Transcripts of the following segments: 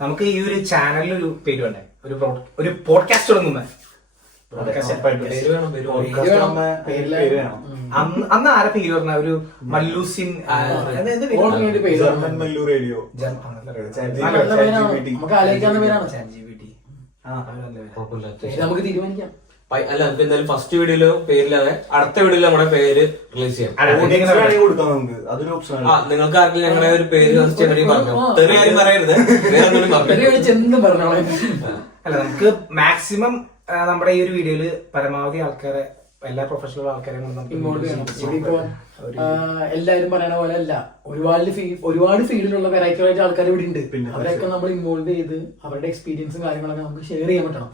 നമുക്ക് ഈ ഒരു ചാനലിൽ ഒരു പേര് വേണ്ടേ, ഒരു പോഡ്കാസ്റ്റ് തുടങ്ങുന്ന അന്ന് ആരെ പേര് പറഞ്ഞ ഒരു മല്ലൂസിൻ നമുക്ക് തീരുമാനിക്കാം. അല്ല, നമുക്ക് എന്തായാലും ഫസ്റ്റ് വീഡിയോയിലോ പേരില്ലാതെ അടുത്ത വീഡിയോയിൽ നമ്മുടെ പേര് റിലീസ് ചെയ്യാം. നിങ്ങൾക്ക് ആർക്കും ഞങ്ങളുടെ ഒരു പേര് സജസ്റ്റ് ചെയ്യാൻ പറഞ്ഞു. തെറി ആരും പറയരുത്, അല്ല നമുക്ക് മാക്സിമം നമ്മുടെ ഈ ഒരു വീഡിയോയില് പരമാവധി ആൾക്കാരെ, എല്ലാ പ്രൊഫഷണൽ ആൾക്കാരെയും ഇൻവോൾവ് ചെയ്യണം. എല്ലാരും പറയണ പോലെ അല്ല, ഒരുപാട് ഫീൽഡിലുള്ള വെറൈറ്റി ആയിട്ട് ആൾക്കാർ ഇവിടെ ഉണ്ട്. അവരൊക്കെ നമ്മൾ ഇൻവോൾവ് ചെയ്ത് അവരുടെ എക്സ്പീരിയൻസും കാര്യങ്ങളൊക്കെ നമുക്ക് ഷെയർ ചെയ്യാൻ പറ്റണം.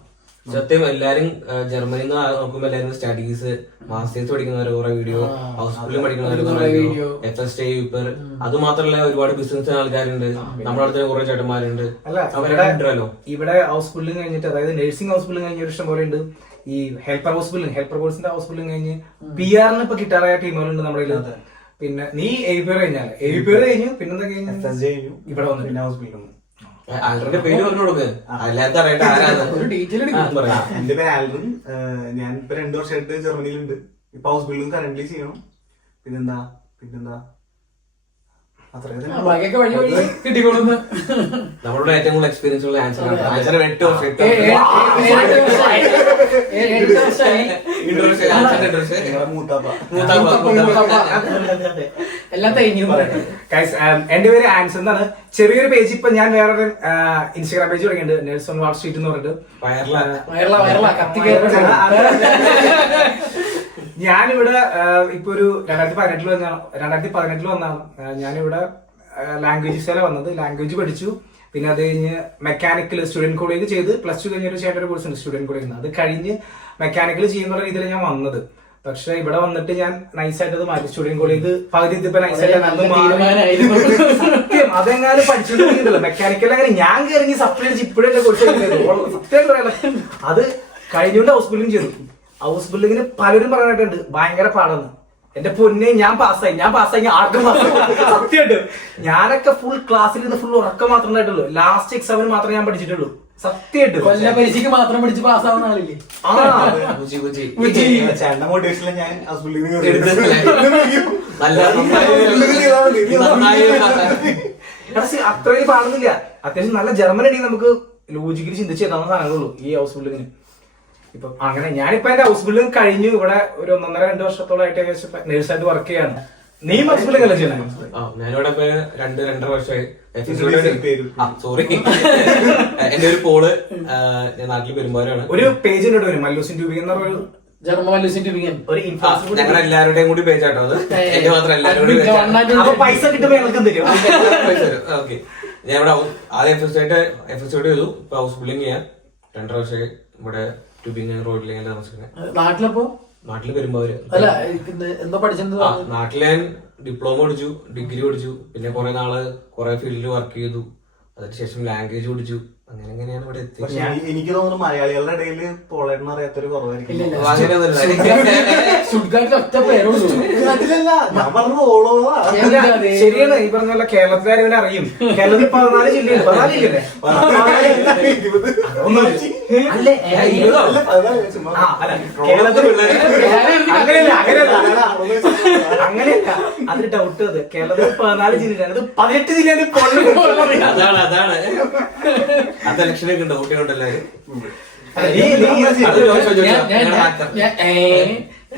സത്യം എല്ലാരും ജർമ്മനിയിൽ നിന്ന് നോക്കുമ്പോ എല്ലാരും സ്റ്റഡീസ്, മാസ്റ്റേഴ്സ് പഠിക്കുന്നവർ കുറെ വീഡിയോ, ഹൗസ്ഫുള്ളിൽ പഠിക്കുന്നവർ കുറെ വീഡിയോ, FST യൂപ്പർ, അത് മാത്രമല്ല ഒരുപാട് ബിസിനസ് ആൾക്കാരുണ്ട്. നമ്മുടെ അടുത്ത് കുറെ ചേട്ടന്മാരുണ്ട്. അവരുണ്ടല്ലോ ഇവിടെ ഹൗസ്ഫുള്ളിൽ കഴിഞ്ഞിട്ട്, അതായത് നഴ്സിംഗ് ഹൗസ്ഫുള്ളിൽ കഴിഞ്ഞ ഒരു ഇഷ്ടം പോലെ ഉണ്ട്. ഈ ഹെൽപ്പർ കോഴ്സിന്റെ ഹൗസ്ഫുള്ളിൽ കഴിഞ്ഞ് PR ഇപ്പൊ കിട്ടാറായ ടീമുകളുണ്ട് നമ്മുടെ. പിന്നെ നീ AVPR കഴിഞ്ഞു പിന്നെന്താ കഴിഞ്ഞു ഇവിടെ വന്നു പിന്നെ ഹൗസ്ഫുള്ളിൽ. ആൽഡറിന്റെ പേര് പറഞ്ഞു കൊടുക്ക്, എല്ലാവർക്കും അറിയട്ടെ ആരാണ്. എന്റെ പേര് ആൽഡറിൻ. ഞാൻ ഇപ്പൊ 2 വർഷമായിട്ട് ജർമ്മനിയിലുണ്ട്. ഇപ്പൊ ഹൗസ് ബിൽഡിംഗ് കറന്റ്ലി ചെയ്യണം. പിന്നെന്താ നമ്മളോട് ഏറ്റവും കൂടുതൽ എക്സ്പീരിയൻസ് ഉള്ള ആൻസർ 8 വർഷം എന്റെ പേര് ആൻസർ എന്നാണ്. ചെറിയൊരു പേജ് ഇപ്പൊ ഞാൻ വേറൊരു ഇൻസ്റ്റാഗ്രാം പേജ് തുടങ്ങിയിട്ടുണ്ട്, നെൽസ് ഓൺ വാൾ സ്ട്രീറ്റ് എന്ന് പറഞ്ഞിട്ട്. ഞാനിവിടെ ഇപ്പൊ ഒരു 2018 വന്നാണ്. ഞാനിവിടെ ലാംഗ്വേജ് വന്നത്. ലാംഗ്വേജ് പഠിച്ചു. പിന്നെ അത് കഴിഞ്ഞ് മെക്കാനിക്കൽ സ്റ്റുഡന്റ് കോളേജ് ചെയ്ത് +2 കഴിഞ്ഞൊരു ചേട്ടൊരു കോഴ്സ് ഉണ്ട് സ്റ്റുഡന്റ് കോളേജിൽ. അത് കഴിഞ്ഞ് മെക്കാനിക്കൽ ചെയ്യുന്ന രീതിയിൽ ഞാൻ വന്നത്. പക്ഷെ ഇവിടെ വന്നിട്ട് ഞാൻ നൈസായിട്ട് അത് മാറ്റി. സ്റ്റുഡന്റ് കോളേജ് പകുതി ഇപ്പൊ നൈസായിട്ട് സത്യം അതെങ്ങാനും പഠിച്ചിട്ടുണ്ടല്ലോ മെക്കാനിക്കൽ. അങ്ങനെ ഞാൻ കയറി സപ്ലൈ അടിച്ച് ഇപ്പോഴല്ലേ കോഴ്സ് സത്യം പറയാം. അത് കഴിഞ്ഞുകൊണ്ട് ഹൗസ് ബിൽഡിംഗ് ചെയ്തു. ഹൗസ് ബിൽഡിങ്ങിന് പലരും പറയാനായിട്ടുണ്ട് ഭയങ്കര പാടാണ്. എന്റെ പൊന്നെ, ഞാൻ പാസ്സായി ആർക്കും സത്യമായിട്ട്. ഞാനൊക്കെ ഫുൾ ക്ലാസ്സിൽ നിന്ന് ഫുൾ ഉറക്കം മാത്രമേ ഉണ്ടായിട്ടുള്ളൂ. ലാസ്റ്റ് എക്സാമിന് മാത്രമേ ഞാൻ പഠിച്ചിട്ടുള്ളൂ. സത്യമായിട്ട് പരീക്ഷയ്ക്ക് മാത്രം പഠിച്ച് പാസ്സാവുന്ന ആളില്ലേ? ചേട്ടന്റെ മോട്ടിവേഷനിൽ ഞാൻ ഹൗസ് ബിൽഡിംഗ് അത്രയും പാടുന്നില്ല. അത്യാവശ്യം നല്ല ജർമ്മൻ അടി നമുക്ക് ലോജിക്കലി ചിന്തിച്ച് തന്ന സാധനങ്ങളുള്ളൂ ഈ ഹൗസ് ബിൽഡിങ്ങിന്. ഇപ്പൊ അങ്ങനെ ഞാനിപ്പോ എന്റെ ഹൗസ് ബിൽഡിംഗ് കഴിഞ്ഞു. ഇവിടെ ഒരു 1.5-2 വർഷത്തോളമായിട്ട് ഏകദേശം നേഴ്സായിട്ട് വർക്ക് ചെയ്യാണ്. നീ ഹൗസ് ബിൽഡിംഗ് അല്ലേ ചെയ്യണേ? ഞാനിവിടെ 2-2.5 വർഷമായി. സോറി, എന്റെ ഒരു പോള് ഞാൻ നാട്ടിൽ പെരുമ്പാവൂരാണ്. ഒരു പേജ് വരും മല്ലൂസിൻ ട്യൂബിംഗ് എന്ന് പറഞ്ഞ ഞങ്ങൾ എല്ലാവരുടെയും കൂടി പേജ് ആട്ടോ അത്. എന്റെ മാത്രം എല്ലാവരും കൂടി പൈസ കിട്ടുമ്പോ ഞങ്ങൾക്ക് തരും. ഓക്കെ, ഞാൻ ഇവിടെ ആദ്യം FST ചെയ്തു. ഇപ്പൊ ഹൗസ് ബിൽഡിംഗ് ചെയ്യാൻ 2.5 വർഷമായി. ഇവിടെ ട്യൂബിംഗ് റോഡിലേക്ക് താമസിക്കുന്നത്. നാട്ടില് പെരുമ്പാവൂര്. നാട്ടില് ഞാൻ ഡിപ്ലോമ പഠിച്ചു, ഡിഗ്രി പഠിച്ചു. പിന്നെ കുറെ നാള് കുറെ ഫീൽഡിൽ വർക്ക് ചെയ്തു. അതിനുശേഷം ലാംഗ്വേജ് പഠിച്ചു. അങ്ങനെയാണ് ഇവിടെ എത്തിയത്. എനിക്ക് തോന്നുന്നു മലയാളികളുടെ ഇടയിൽ പോളേട്ടൻ അറിയാത്തൊരു കുറവായിരിക്കും. ശരിയാണ് ഈ പറഞ്ഞ പോലെ കേരളത്തിലാരും ഇവനെ അറിയും. കേരളത്തിൽ 14 ജില്ലയുണ്ട്. 14 ജില്ലല്ലേ? അങ്ങനെയല്ല, അത് ഡൗട്ട്. അത് കേരളത്തിൽ 14 ജില്ലയാണ്, അത് 18 ജില്ലയിൽ. അതാണ് അത് ഇലക്ഷനൊക്കെ ഉണ്ട് കുട്ടികളുണ്ടല്ലോ.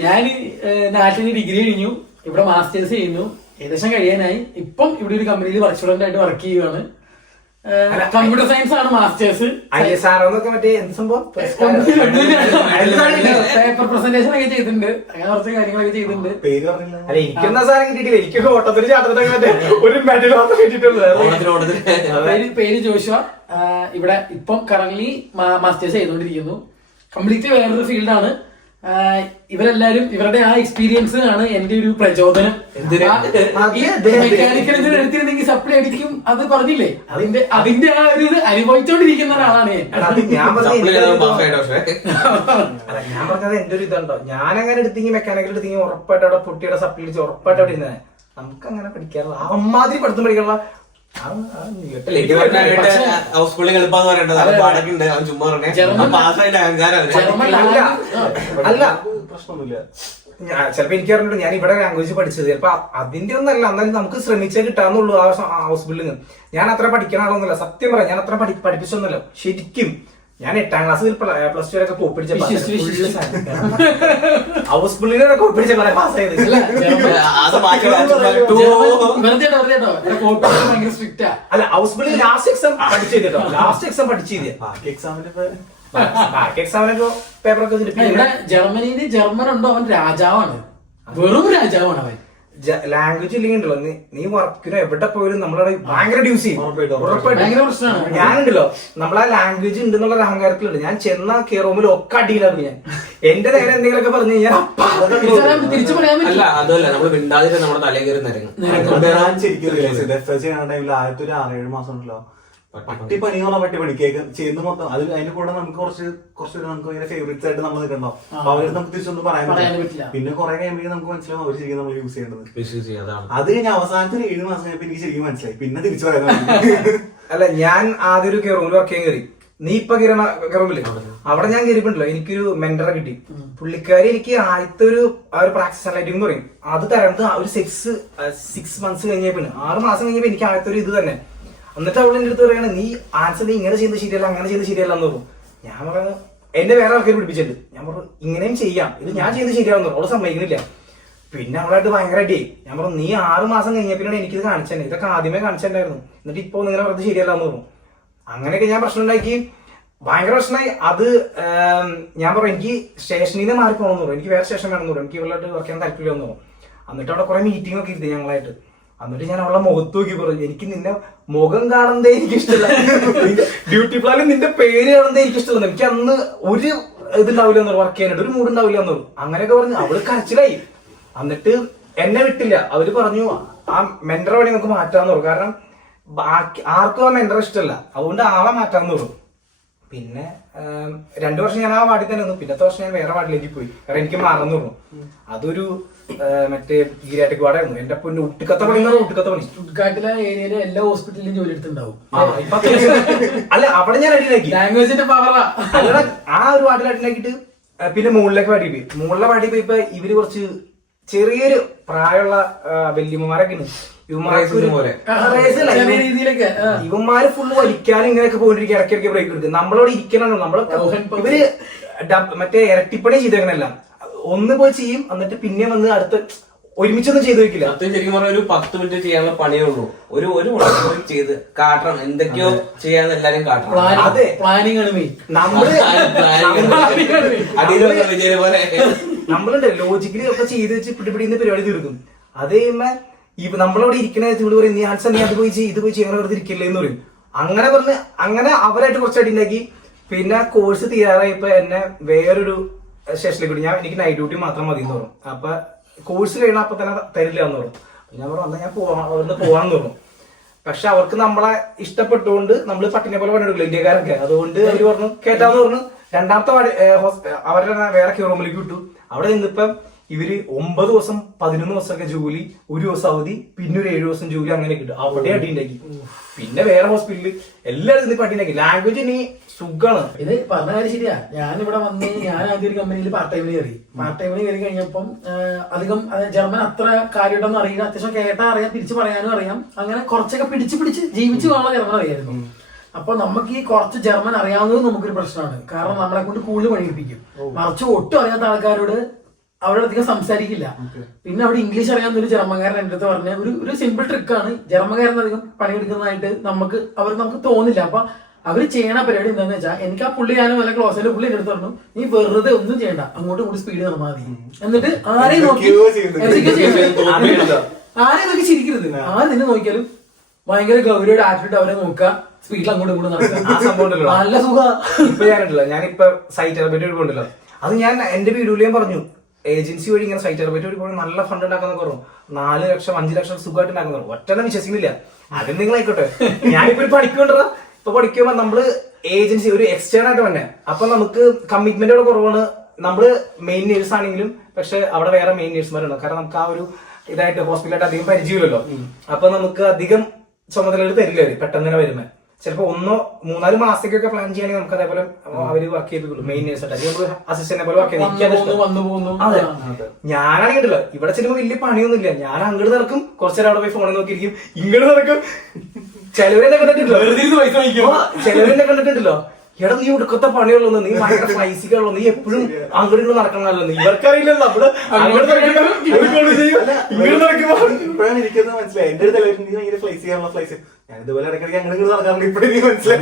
ഞാൻ നാട്ടിൽ ഡിഗ്രി കഴിഞ്ഞു, ഇവിടെ മാസ്റ്റേഴ്സ് ചെയ്യുന്നു, ഏകദേശം കഴിയാനായി. ഇപ്പം ഇവിടെ ഒരു കമ്പനിയിൽ വർക്ക് സ്റ്റുഡന്റ് ആയിട്ട് വർക്ക് ചെയ്യുകയാണ്. കമ്പ്യൂട്ടർ സയൻസ് ആണ് മാസ്റ്റേഴ്സ്. പേപ്പർ പ്രസന്റേഷൻ ഒക്കെ ചെയ്തിട്ടുണ്ട്, അങ്ങനെ കുറച്ച് കാര്യങ്ങളൊക്കെ ചെയ്തിട്ടുണ്ട്. അല്ല, എനിക്കൊന്നും സാധനം കിട്ടിയിട്ടില്ല. എനിക്ക് ഓട്ടത്തിന് ചാട്ടത്തിനൊക്കെ ഒരു മെഡൽ മാത്രം കിട്ടിയിട്ടുള്ളൂ. പേര് ജോഷുവ. ഇവിടെ ഇപ്പം കറന്റ് മാസ്റ്റേഴ്സ് ചെയ്തുകൊണ്ടിരിക്കുന്നു. കംപ്ലീറ്റ്ലി വേറൊരു ഫീൽഡാണ്. ഇവരെല്ലാരും ഇവരുടെ ആ എക്സ്പീരിയൻസ് ആണ് എന്റെ ഒരു പ്രചോദനം. മെക്കാനിക്കൽ എടുത്തിരുന്നെങ്കിൽ സപ്ലൈ അടിക്കും, അത് പറഞ്ഞില്ലേ? അതിന്റെ ആ ഒരു ഇത് അനുഭവിച്ചോണ്ടിരിക്കുന്ന ഒരാളാണ് ഞാൻ പറഞ്ഞത്. എന്റെ ഒരു ഇതുണ്ടോ, ഞാൻ അങ്ങനെ എടുത്തെങ്കിൽ മെക്കാനിക്കൽ എടുത്തെങ്കിൽ ഉറപ്പായിട്ട് അവിടെ പൊട്ടിയുടെ സപ്ലൈ അടിച്ച് ഉറപ്പായിട്ട് അവിടെ ഇരുന്നേ. നമുക്ക് അങ്ങനെ പഠിക്കാറുള്ള അമ്മാതിരി പഠിത്തം പഠിക്കാനുള്ള ഹൗസ്ഫുള്ളി എളുപ്പാന്ന് പറയണ്ടത് അത് പാടൊക്കെ ഉണ്ട്. അവൻ ചുമ്മാ പറഞ്ഞേ പാസ്സായിട്ട് അഹങ്കാരം അല്ല പ്രശ്നമൊന്നുമില്ല. ചിലപ്പോ എനിക്ക് അറിഞ്ഞിട്ട് ഞാൻ ഇവിടെ ലാംഗ്വേജ് പഠിച്ചത് ചിലപ്പോ അതിന്റെ ഒന്നല്ല, എന്നാലും നമുക്ക് ശ്രമിച്ചേ കിട്ടാന്നുള്ളൂ ആ ഹൗസ് ബിൽഡിങ്. ഞാൻ അത്ര പഠിക്കണ ആളൊന്നുമില്ല, സത്യം പറയാം. ഞാൻ അത്ര പഠിപ്പിച്ചൊന്നുമല്ല ശരിക്കും. ഞാൻ 8ാം ക്ലാസ്സിൽ പ്ലസ് 2 ഒക്കെ കോപ്പിടിച്ച ഹൗസ് ബിൽഡിങ്ങിനെ കോപ്പിടിച്ച പാസ്സായത്. അല്ല ഹൗസ് ബിൽഡിംഗ് ലാസ്റ്റ് എക്സാം പഠിച്ചു കേട്ടോ, ലാസ്റ്റ് എക്സാം പഠിച്ചു. ബാക്കി എക്സാമിന് ബാക്കി എക്സാമിനൊക്കെ പേപ്പറൊക്കെ ഇവിടെ ജർമ്മനിയിൽ ജർമ്മൻ ഉണ്ടോ, അവൻ രാജാവാണ്, വെറും രാജാവാണ് അവൻ. ലാംഗ്വേജ് ഇല്ലെങ്കിൽ ഉണ്ടല്ലോ, നീ വർക്കിനോ എവിടെ പോയാലും നമ്മളവിടെ ഭയങ്കര ഡ്യൂസ് ചെയ്യും. ഉറപ്പായിട്ടും ഞാനുണ്ടല്ലോ നമ്മളാ ലാംഗ്വേജ് ഉണ്ടെന്നുള്ള അഹങ്കാരത്തിലുണ്ട്. ഞാൻ ചെന്ന കെയറൂമിൽ ഒക്കെ അടിയിലാണ് ഞാൻ. എന്റെ നേരെ എന്തെങ്കിലുമൊക്കെ പറഞ്ഞു കഴിഞ്ഞാൽ തിരിച്ചു പറയാൻ അല്ല അതല്ല നമ്മള് മിണ്ടാതിട്ട് നമ്മുടെ തലേ കയറി നിരങ്ങും. ഞാൻ ശരിക്കും റിയലൈസ് ചെയ്ത് FS ചെയ്യണ ടൈമിൽ ആദ്യത്തെ ഒരു 6-7 മാസം ഉണ്ടല്ലോ പട്ടിപ്പണി എന്ന് പറഞ്ഞ പട്ടിപ്പണി കേക്ക് ചെയ്യുന്ന മൊത്തം. അത് അതിന്റെ കൂടെ നമുക്ക് കുറച്ച് നമുക്ക് ഭയങ്കര ഫേവറേറ്റ്സ് ആയിട്ട് നമ്മൾ നിൽക്കണ്ടോ, അപ്പൊ അവര് നമുക്ക് തിരിച്ചൊന്നും പറയാൻ പറ്റില്ല. പിന്നെ കുറെ കഴിയുമ്പോൾ നമുക്ക് മനസ്സിലാവും അവർ ശരിക്കും നമ്മൾ യൂസ് ചെയ്യേണ്ടത്. അത് കഴിഞ്ഞ അവസാനത്തെ 7 മാസം കഴിഞ്ഞപ്പോ എനിക്ക് ശരിക്കും മനസ്സിലായി. പിന്നെ തിരിച്ചു പറയാൻ അല്ല ഞാൻ ആദ്യം ഒരു കെയറൂമിൽ വർക്ക് ചെയ്യാൻ കയറി. നീ ഇപ്പൊ കെയറൂമില് അവിടെ ഞാൻ കയറിയിട്ടുണ്ടല്ലോ, എനിക്കൊരു മെന്ററെ കിട്ടി. പുള്ളിക്കാരി എനിക്ക് ആദ്യത്തെ ഒരു പ്രാക്ടീസ് ലൈറ്റിംഗ് എന്ന് പറയും അത് തരുന്നത് ഒരു 6 months കഴിഞ്ഞപ്പോ 6 മാസം കഴിഞ്ഞപ്പോ എനിക്ക് ആദ്യത്തെ ഒരു ഇത് തന്നെ. എന്നിട്ട് അവൾ എന്റെ അടുത്ത് പറയാണ് നീ ആൻസർ നീ ഇങ്ങനെ ചെയ്യുന്നത് ശരിയല്ല, അങ്ങനെ ചെയ്യുന്നത് ശരിയല്ല എന്ന് പറഞ്ഞു. ഞാൻ പറയുന്നത് എന്നെ വേറെ ആൾക്കാർ പിടിപ്പിച്ചിട്ടുണ്ട്. ഞാൻ പറഞ്ഞു ഇങ്ങനെയും ചെയ്യാം, ഇത് ഞാൻ ചെയ്യുന്നത് ശരിയാവുന്നു. അവള് സമ്മതിക്കുന്നില്ല. പിന്നെ അവളായിട്ട് ഭയങ്കര അടിയായി. ഞാൻ പറഞ്ഞു നീ 6 മാസം കഴിഞ്ഞപ്പിന്നാണ് എനിക്കിത് കാണിച്ചത്, ഇതൊക്കെ ആദ്യമേ കാണിച്ചിട്ടുണ്ടായിരുന്നു, എന്നിട്ട് ഇപ്പൊ നിങ്ങനെ പറഞ്ഞത് ശരിയല്ല എന്ന് പറഞ്ഞു. അങ്ങനെയൊക്കെ ഞാൻ പ്രശ്നം ഉണ്ടാക്കി, ഭയങ്കര പ്രശ്നമായി. അത് ഞാൻ പറഞ്ഞു എനിക്ക് സ്റ്റേഷനിൽ നിന്ന് മാറി പോകണമെന്ന് പറഞ്ഞു, എനിക്ക് വേറെ സ്റ്റേഷൻ വേണമെന്ന് പറഞ്ഞു, എനിക്ക് ഇവളായിട്ട് വർക്ക് ചെയ്യാൻ താല്പര്യമെന്ന് പറഞ്ഞു. എന്നിട്ട് അവിടെ കുറെ മീറ്റിംഗ് ഒക്കെ ഇരുത്തി ഞങ്ങളായിട്ട്. എന്നിട്ട് ഞാൻ അവളെ മുഖത്ത് നോക്കി പറഞ്ഞു എനിക്ക് നിന്നെ മുഖം കാണുന്നതേ എനിക്ക് ഇഷ്ടമല്ല, ഡ്യൂട്ടി പ്ലാനിൽ നിന്റെ പേര് കാണുന്നതേ എനിക്ക് ഇഷ്ടമല്ല, എനിക്ക് അന്ന് ഒരു ഇതുണ്ടാവില്ല എന്ന് പറഞ്ഞു, വർക്ക് ചെയ്യാനായിട്ട് ഒരു മൂഡ് ഉണ്ടാവില്ല എന്ന് പറഞ്ഞു. അങ്ങനെയൊക്കെ പറഞ്ഞു. അവള് കരച്ചിലായി. എന്നിട്ട് എന്നെ വിട്ടില്ല. അവര് പറഞ്ഞു ആ മെന്റർ വേണി നമുക്ക് മാറ്റാന്ന് പറഞ്ഞു. കാരണം ബാക്കി ആർക്കും ആ മെന്റർ ഇഷ്ടമല്ല, അതുകൊണ്ട് ആളെ മാറ്റാന്ന് പറഞ്ഞു. പിന്നെ 2 വർഷം ഞാൻ ആ വാർഡിൽ തന്നെ നിന്നു. പിന്നത്തെ വർഷം ഞാൻ വേറെ വാർഡിലേക്ക് പോയി, കാരണം എനിക്ക് മാറുന്നു പറഞ്ഞു. അതൊരു മറ്റേ ഗീരാറ്റിക് വാർഡായിരുന്നു. എന്റെ പൊന്നു ഊട്ടുകത്ത പണി ഊട്ടുകത്ത പണി. സ്റ്റുട്ട്ഗാർട്ടിലെ ഏരിയയിലെ എല്ലാ ഹോസ്പിറ്റലിലും ജോലി എടുത്തിട്ടുണ്ടാവും. അല്ല അവിടെ ഞാൻ അടിയിലാക്കി ലാംഗ്വേജിന്റെ പവറാ. അല്ല ആ ഒരു വാർഡിൽ അടിയിലാക്കിയിട്ട് പിന്നെ മുകളിലേക്ക് വാടി പോയി. മുകളിലെ വാടി പോയി ഇപ്പൊ ഇവര് കുറച്ച് ചെറിയൊരു പ്രായമുള്ള വല്യമ്മമാരൊക്കെ ഉണ്ട്. ഇവന്മാര് ഫുള്ള് വലിക്കാനും ഇങ്ങനെയൊക്കെ പോയിട്ടിരിക്കും, ഇടയ്ക്കിടയ്ക്ക് ബ്രേക്ക് എടുക്കും. നമ്മളോട് ഇരിക്കണം. നമ്മള് ഇവര് മറ്റേ ഇരട്ടിപ്പണി ചെയ്തേക്കണല്ല, ഒന്ന് പോയി ചെയ്യും എന്നിട്ട് പിന്നെ വന്ന് അടുത്ത് ഒരുമിച്ചൊന്നും ചെയ്ത് വെക്കില്ല. ശരിക്കും പറഞ്ഞ ഒരു 10 മിനിറ്റ് ചെയ്യാനുള്ള പണിയേ ഉള്ളൂ. ഒരു മണിക്കൂർ ചെയ്ത് കാട്ടണം, എന്തൊക്കെയോ ചെയ്യാന്ന് എല്ലാരും കാട്ടണം. അതെ പ്ലാനിങ് ആണ് നമ്മളുണ്ട് ലോജിക്കലി ഒക്കെ ചെയ്ത് വെച്ച് പിടിപിടിന്ന് പരിപാടി തീർക്കും. അത് കഴിയുമ്പോ നമ്മളവിടെ ഇരിക്കണ ഇവിടെ പറയും നീ ആൻസർ നീ അത് പോയി ചെയ്യും ഇത് പോയി ചെയ്യാൻ വെറുതെ ഇരിക്കില്ലേ എന്ന് പറയും. അങ്ങനെ പറഞ്ഞ് അങ്ങനെ അവരായിട്ട് കുറച്ച് അടി ഉണ്ടാക്കി. പിന്നെ കോഴ്സ് തീരാറായപ്പോ എന്നെ വേറൊരു സ്റ്റേഷനിലേക്ക് വിട്ടു. എനിക്ക് നൈറ്റ് ഡ്യൂട്ടി മാത്രം മതി എന്ന് പറഞ്ഞു. അപ്പൊ കോഴ്സ് കഴിയണ അപ്പൊ തന്നെ തരില്ല എന്ന് പറഞ്ഞു. ഞാൻ പറഞ്ഞു അന്ന് ഞാൻ അവിടുന്ന് പോവാന്ന് പറഞ്ഞു. പക്ഷെ അവർക്ക് നമ്മളെ ഇഷ്ടപ്പെട്ടുകൊണ്ട് നമ്മൾ പട്ടിനെ പോലെ പണിയെടുക്കില്ല ഇന്ത്യക്കാരൊക്കെ, അതുകൊണ്ട് അവര് പറഞ്ഞു കേട്ടാന്ന് പറഞ്ഞു. രണ്ടാമത്തെ അവരുടെ വേറെ റൂമിലേക്ക് വിട്ടു. അവിടെ നിന്നിപ്പം ഇവര് 9 ദിവസം 11 ദിവസമൊക്കെ ജോലി, ഒരു ദിവസം അവധി, പിന്നെ ഒരു 7 ദിവസം ജോലി, അങ്ങനെ കിട്ടും. അവിടെ അടി ഉണ്ടാക്കി. പിന്നെ വേറെ ഹോസ്പിറ്റലിൽ എല്ലാവരും നിന്ന് അടി ഉണ്ടാക്കി. ലാംഗ്വേജ് ഇനി സുഖമാണ്. ഇത് പറഞ്ഞ കാര്യം ശരിയാ. ഞാനിവിടെ വന്ന് ഞാൻ ആദ്യം ഒരു കമ്പനിയിൽ പാർട്ട് ടൈമിന് കയറി. പാർട്ട് ടൈമിന് കയറി കഴിഞ്ഞപ്പം അധികം ജർമ്മൻ അത്ര കാര്യമായിട്ടൊന്നും അറിയില്ല. അത്യാവശ്യം കേട്ടാ അറിയാം, തിരിച്ചു പറയാനും അറിയാം. അങ്ങനെ കുറച്ചൊക്കെ പിടിച്ച് ജീവിച്ചു പോകാനുള്ള ജർമ്മൻ അറിയായിരുന്നു. അപ്പൊ നമുക്ക് ഈ കുറച്ച് ജർമ്മൻ അറിയാവുന്നത് നമുക്കൊരു പ്രശ്നമാണ്. കാരണം നമ്മളെ കൊണ്ട് കൂടുതൽ പണിയെടുപ്പിക്കും. മറിച്ച് ഒട്ടും അറിയാത്ത ആൾക്കാരോട് അവരോട് അധികം സംസാരിക്കില്ല. പിന്നെ അവിടെ ഇംഗ്ലീഷ് അറിയാവുന്ന ഒരു ജർമ്മൻകാരൻ എന്റെ അടുത്ത് പറഞ്ഞ ഒരു സിമ്പിൾ ട്രിക്കാണ്. ജർമ്മൻകാരൻ അധികം പണിയെടുക്കുന്നതായിട്ട് നമുക്ക് തോന്നില്ല. അപ്പൊ അവര് ചെയ്യണ പരിപാടി എന്താന്ന് വെച്ചാൽ, എനിക്ക് ആ പുള്ളി ഞാൻ നല്ല ക്ലോസ് ആയിട്ട് പുള്ളി എന്റെ അടുത്ത് പറഞ്ഞു നീ വെറുതെ ഒന്നും ചെയ്യണ്ട, അങ്ങോട്ടും കൂടി സ്പീഡ് നടന്നാൽ മതി. എന്നിട്ട് ആരെയും നോക്കി ചിരിക്കരുത്. ആര് നിന്നെ നോക്കിയാലും ഭയങ്കര ഗൗരവയുടെ ആറ്റിറ്റ്യൂഡ് അവരെ നോക്കുക, സ്പീഡിൽ അങ്ങോട്ടും ഇങ്ങോട്ടും നടക്കുക. ആ സംഭവം ഉണ്ടല്ലോ നല്ല സുഖ. ഇപ്പൊ ഞാനിപ്പോ സൈറ്റ് അറബേറ്റ് എടുക്കണ്ടല്ലോ, അത് ഞാൻ എന്റെ വീഡിയോയിൽ ഞാൻ പറഞ്ഞു ഏജൻസി വഴി ഇങ്ങനെ സൈറ്റ് അറബേറ്റ് വഴി പോയി നല്ല ഫണ്ട് ഉണ്ടാക്കുന്ന പറഞ്ഞു. 4 ലക്ഷം 5 ലക്ഷം സുഖമായിട്ട് ഉണ്ടാക്കുന്ന ഒറ്റ വിശ്വസിക്കുന്നില്ല. അതിന് നിങ്ങളായിക്കോട്ടെ. ഞാനിപ്പോ പഠിക്കണ്ടോ, ഇപ്പൊ പഠിക്കുമ്പോ നമ്മള് ഏജൻസി ഒരു എക്സ്റ്റേൺ ആയിട്ട് തന്നെ. അപ്പൊ നമുക്ക് കമ്മിറ്റ്മെന്റുകൾ കുറവാണ്. നമ്മള് മെയിൻ നേഴ്സ് ആണെങ്കിലും പക്ഷെ അവിടെ വേറെ മെയിൻ നേഴ്സുമാരുണ്ട്. കാരണം നമുക്ക് ആ ഒരു ഇതായിട്ട് ഹോസ്പിറ്റലായിട്ട് അധികം പരിചയമില്ലല്ലോ. അപ്പൊ നമുക്ക് അധികം ചുമതലകൾ തരില്ല അവര് പെട്ടെന്ന് തന്നെ വരുമ്പോ. ചിലപ്പോ 1-3-4 മാസത്തേക്കൊക്കെ പ്ലാൻ ചെയ്യാണെങ്കിൽ നമുക്ക് അതേപോലെ അവര് വർക്ക് ചെയ്തിട്ടുള്ളൂ. മെയിൻ്റെനൻസ് ആയിട്ട് നമുക്ക് അസിസ്റ്റന്റിനെ പോലെ വർക്ക് ചെയ്ത്. അതെ, ഞാനാണെങ്കിൽ ഉണ്ടല്ലോ ഇവിടെ ചെല്ലുമ്പോ വലിയ പണിയൊന്നുമില്ല. ഞാൻ അങ്ങോട്ട് നടക്കും, കുറച്ചേരം അവിടെ പോയി ഫോണിൽ നോക്കിയിരിക്കും, ഇങ്ങോട്ട് നടക്കും. ചിലവരെന്നെ കണ്ടിട്ടുണ്ടല്ലോ, എടാ നീ ഒടുക്കത്തെ പണിയുള്ളൂ, നീ ഭയങ്കര ഫ്ലൈസിക്കുള്ളൂ, നീ എപ്പോഴും അങ്ങോട്ട് ഇങ്ങോട്ട് നടക്കണല്ലോ. ഇവർക്കറിയില്ലല്ലോ നമ്മള് അങ്ങോട്ട് ഇപ്പോഴാണ് എനിക്കത് മനസ്സിലായി. എന്റെ അടുത്ത് നീ ഭയങ്കര ഫ്ലൈസ് ചെയ്യാനുള്ള ഫ്ലൈസ്. ഞാൻ ഇതുപോലെ ഇടയ്ക്കിടയ്ക്ക് അങ്ങനെ നടക്കാറുണ്ട്. ഇപ്പഴും നീ മനസ്സിലായി.